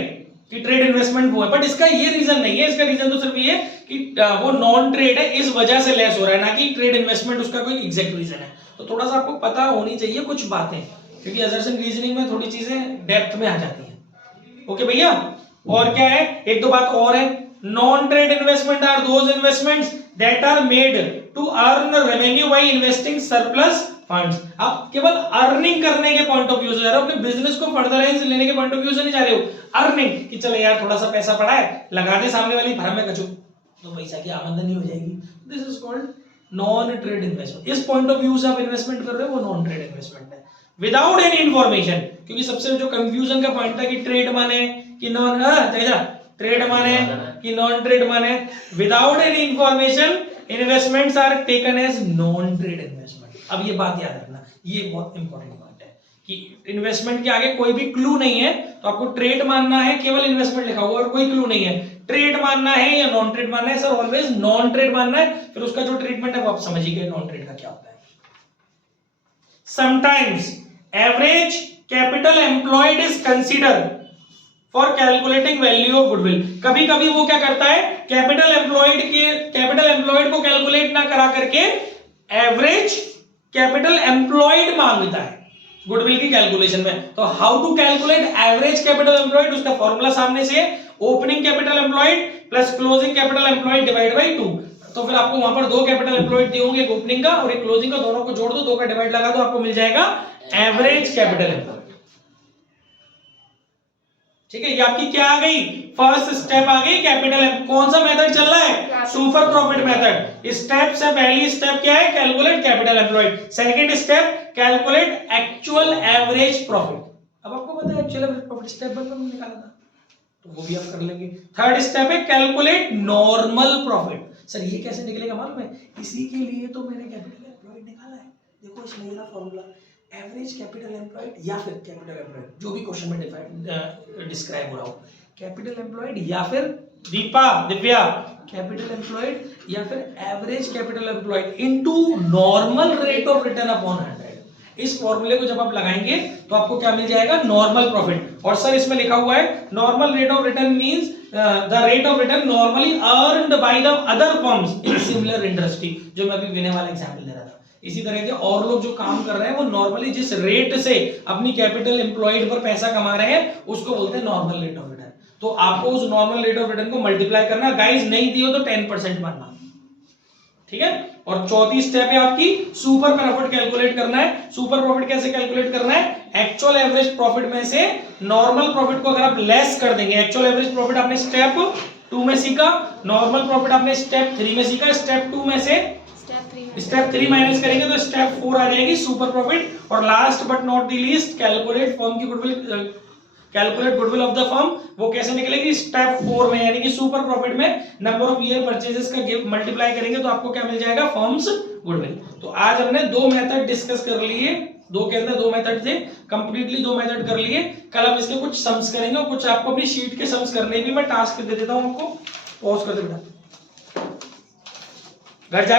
कि ट्रेड इन्वेस्टमेंट वो है, बट इसका ये रीजन नहीं है। इसका रीजन तो सिर्फ ये है कि वो नॉन ट्रेड है, इस वजह से लेस हो रहा है, ना कि ट्रेड इन्वेस्टमेंट उसका कोई एग्जैक्ट रीजन है। तो थोड़ा सा आपको पता होनी चाहिए कुछ बातें, क्योंकि असर्शन रीजनिंग में थोड़ी चीजें डेप्थ में आ जाती हैं। ओके भैया, और क्या है, एक दो बात और है। Non trade investment are those investments that are made to earn revenue by investing surplus funds. आप केवल अर्निंग करने के पॉइंट ऑफ व्यू से जा रहे हो, अपने बिजनेस को फर्दरेंस लेने के पॉइंट ऑफ व्यू से नहीं जा रहे हो। अर्निंग कि चले यार थोड़ा सा पैसा पड़ा है, लगा दे सामने वाली भर में कचू तो पैसा की आमदनी हो जाएगी। This is called non trade investment. इस पॉइंट ऑफ व्यू से आप इन्वेस्टमेंट कर रहे हो, वो नॉन ट्रेड इन्वेस्टमेंट है। विदाउट एनी इंफॉर्मेशन, क्योंकि सबसे जो कंफ्यूजन का पॉइंट था कि ट्रेड माने कि नॉन ट्रेड माने कि नॉन ट्रेड माने, without any information investments are taken as non trade investment. अब ये बात याद रखना, ये बहुत इंपॉर्टेंट बात है कि इन्वेस्टमेंट के आगे कोई भी क्लू नहीं है तो आपको ट्रेड मानना है, केवल इन्वेस्टमेंट लिखा हुआ और कोई क्लू नहीं है, ट्रेड मानना है या नॉन ट्रेड मानना है, सर ऑलवेज नॉन ट्रेड मानना है, फिर उसका जो ट्रीटमेंट है वो आप समझ ही गए नॉन ट्रेड का क्या होता है। Sometimes average capital employed is considered for calculating value of goodwill. कभी कभी वो क्या करता है, कैपिटल एम्प्लॉयड को कैलकुलेट ना करा करके एवरेज कैपिटल एम्प्लॉयड मांगता है गुडविल की कैलकुलेशन में। तो how to calculate average capital employed, उसका फॉर्मूला सामने से opening capital employed plus closing capital employed divide by 2। तो फिर आपको वहां पर दो कैपिटल एम्प्लॉयड दिए होंगे, एक ओपनिंग का और एक क्लोजिंग का, दोनों को जोड़ दो, दो का डिवाइड लगा दो, आपको मिल जाएगा एवरेज कैपिटल एम्प्लॉयड। ठीक है, ये आपकी क्या आ गई, फर्स्ट स्टेप आ गई कैपिटल। कौन सा मेथड चल रहा है, सुपर प्रॉफिट मेथड। स्टेप से पहली स्टेप क्या है, calculate capital employed. Second step calculate actual average profit. अब आपको पता है actual average profit step one में निकाला था, तो वो भी आप कर लेंगे। थर्ड स्टेप है कैलकुलेट नॉर्मल प्रॉफिट। सर ये कैसे निकलेगा मालूम है, इसी के लिए तो मैंने कैपिटल एम्प्लॉयड निकाला है। देखो इसमें मेरा फॉर्मूला एवरेज कैपिटल एम्प्लॉयड या फिर कैपिटल एम्प्लॉयड, जो भी क्वेश्चन में डिस्क्राइब हो रहा हो, कैपिटल एम्प्लॉयड या फिर दिव्या कैपिटल एम्प्लॉयड या फिर average capital employed into normal rate of return upon 100। इस फॉर्मूले को जब आप लगाएंगे तो आपको क्या मिल जाएगा, नॉर्मल प्रॉफिट। और सर इसमें लिखा हुआ है normal rate of return means the rate of return normally earned by the other firms in similar industry, जो मैं अभी देने वाला एग्जांपल दे रहा था। इसी तरह के और लोग जो काम कर रहे हैं वो नॉर्मली जिस रेट से अपनी कैपिटल एम्प्लॉयड पर पैसा कमा रहे हैं उसको बोलते हैं नॉर्मल रेट ऑफ रिटर्न। तो आपको उस नॉर्मल रेट ऑफ रिटर्न को मल्टीप्लाई करना, गाइस नहीं दियो तो 10% मानना, ठीक है। और चौथी स्टेप है आपकी सुपर प्रॉफिट कैलकुलेट करना है। सुपर प्रॉफिट कैसे कैलकुलेट करना है, एक्चुअल एवरेज प्रॉफिट में से नॉर्मल प्रॉफिट को अगर आप लेस कर देंगे, एक्चुअल एवरेज प्रॉफिट आपने स्टेप 2 में सीखा, नॉर्मल प्रॉफिट आपने स्टेप 3 में सीखा, स्टेप 2 में से स्टेप 3 माइनस करेंगे तो स्टेप 4 आ जाएगी सुपर प्रॉफिट। और last but not the least calculate firm की goodwill, calculate goodwill of the firm. वो कैसे निकलेगी, स्टेप 4 में, यानी कि सुपर प्रॉफिट में नंबर ऑफ ईयर परचेजेस का मल्टीप्लाई करेंगे तो आपको क्या मिल जाएगा, फर्म्स गुडविल। तो आज हमने दो मेथड डिस्कस कर लिए, दो के अंदर दो मेथड थे, कंप्लीटली दो मेथड कर लिए। कल हम इसके कुछ सम्स करेंगे और कुछ आपको अपनी शीट के सम्स करने भी मैं टास्क दे देता हूं आपको। पॉज कर दे बेटा, घर जाके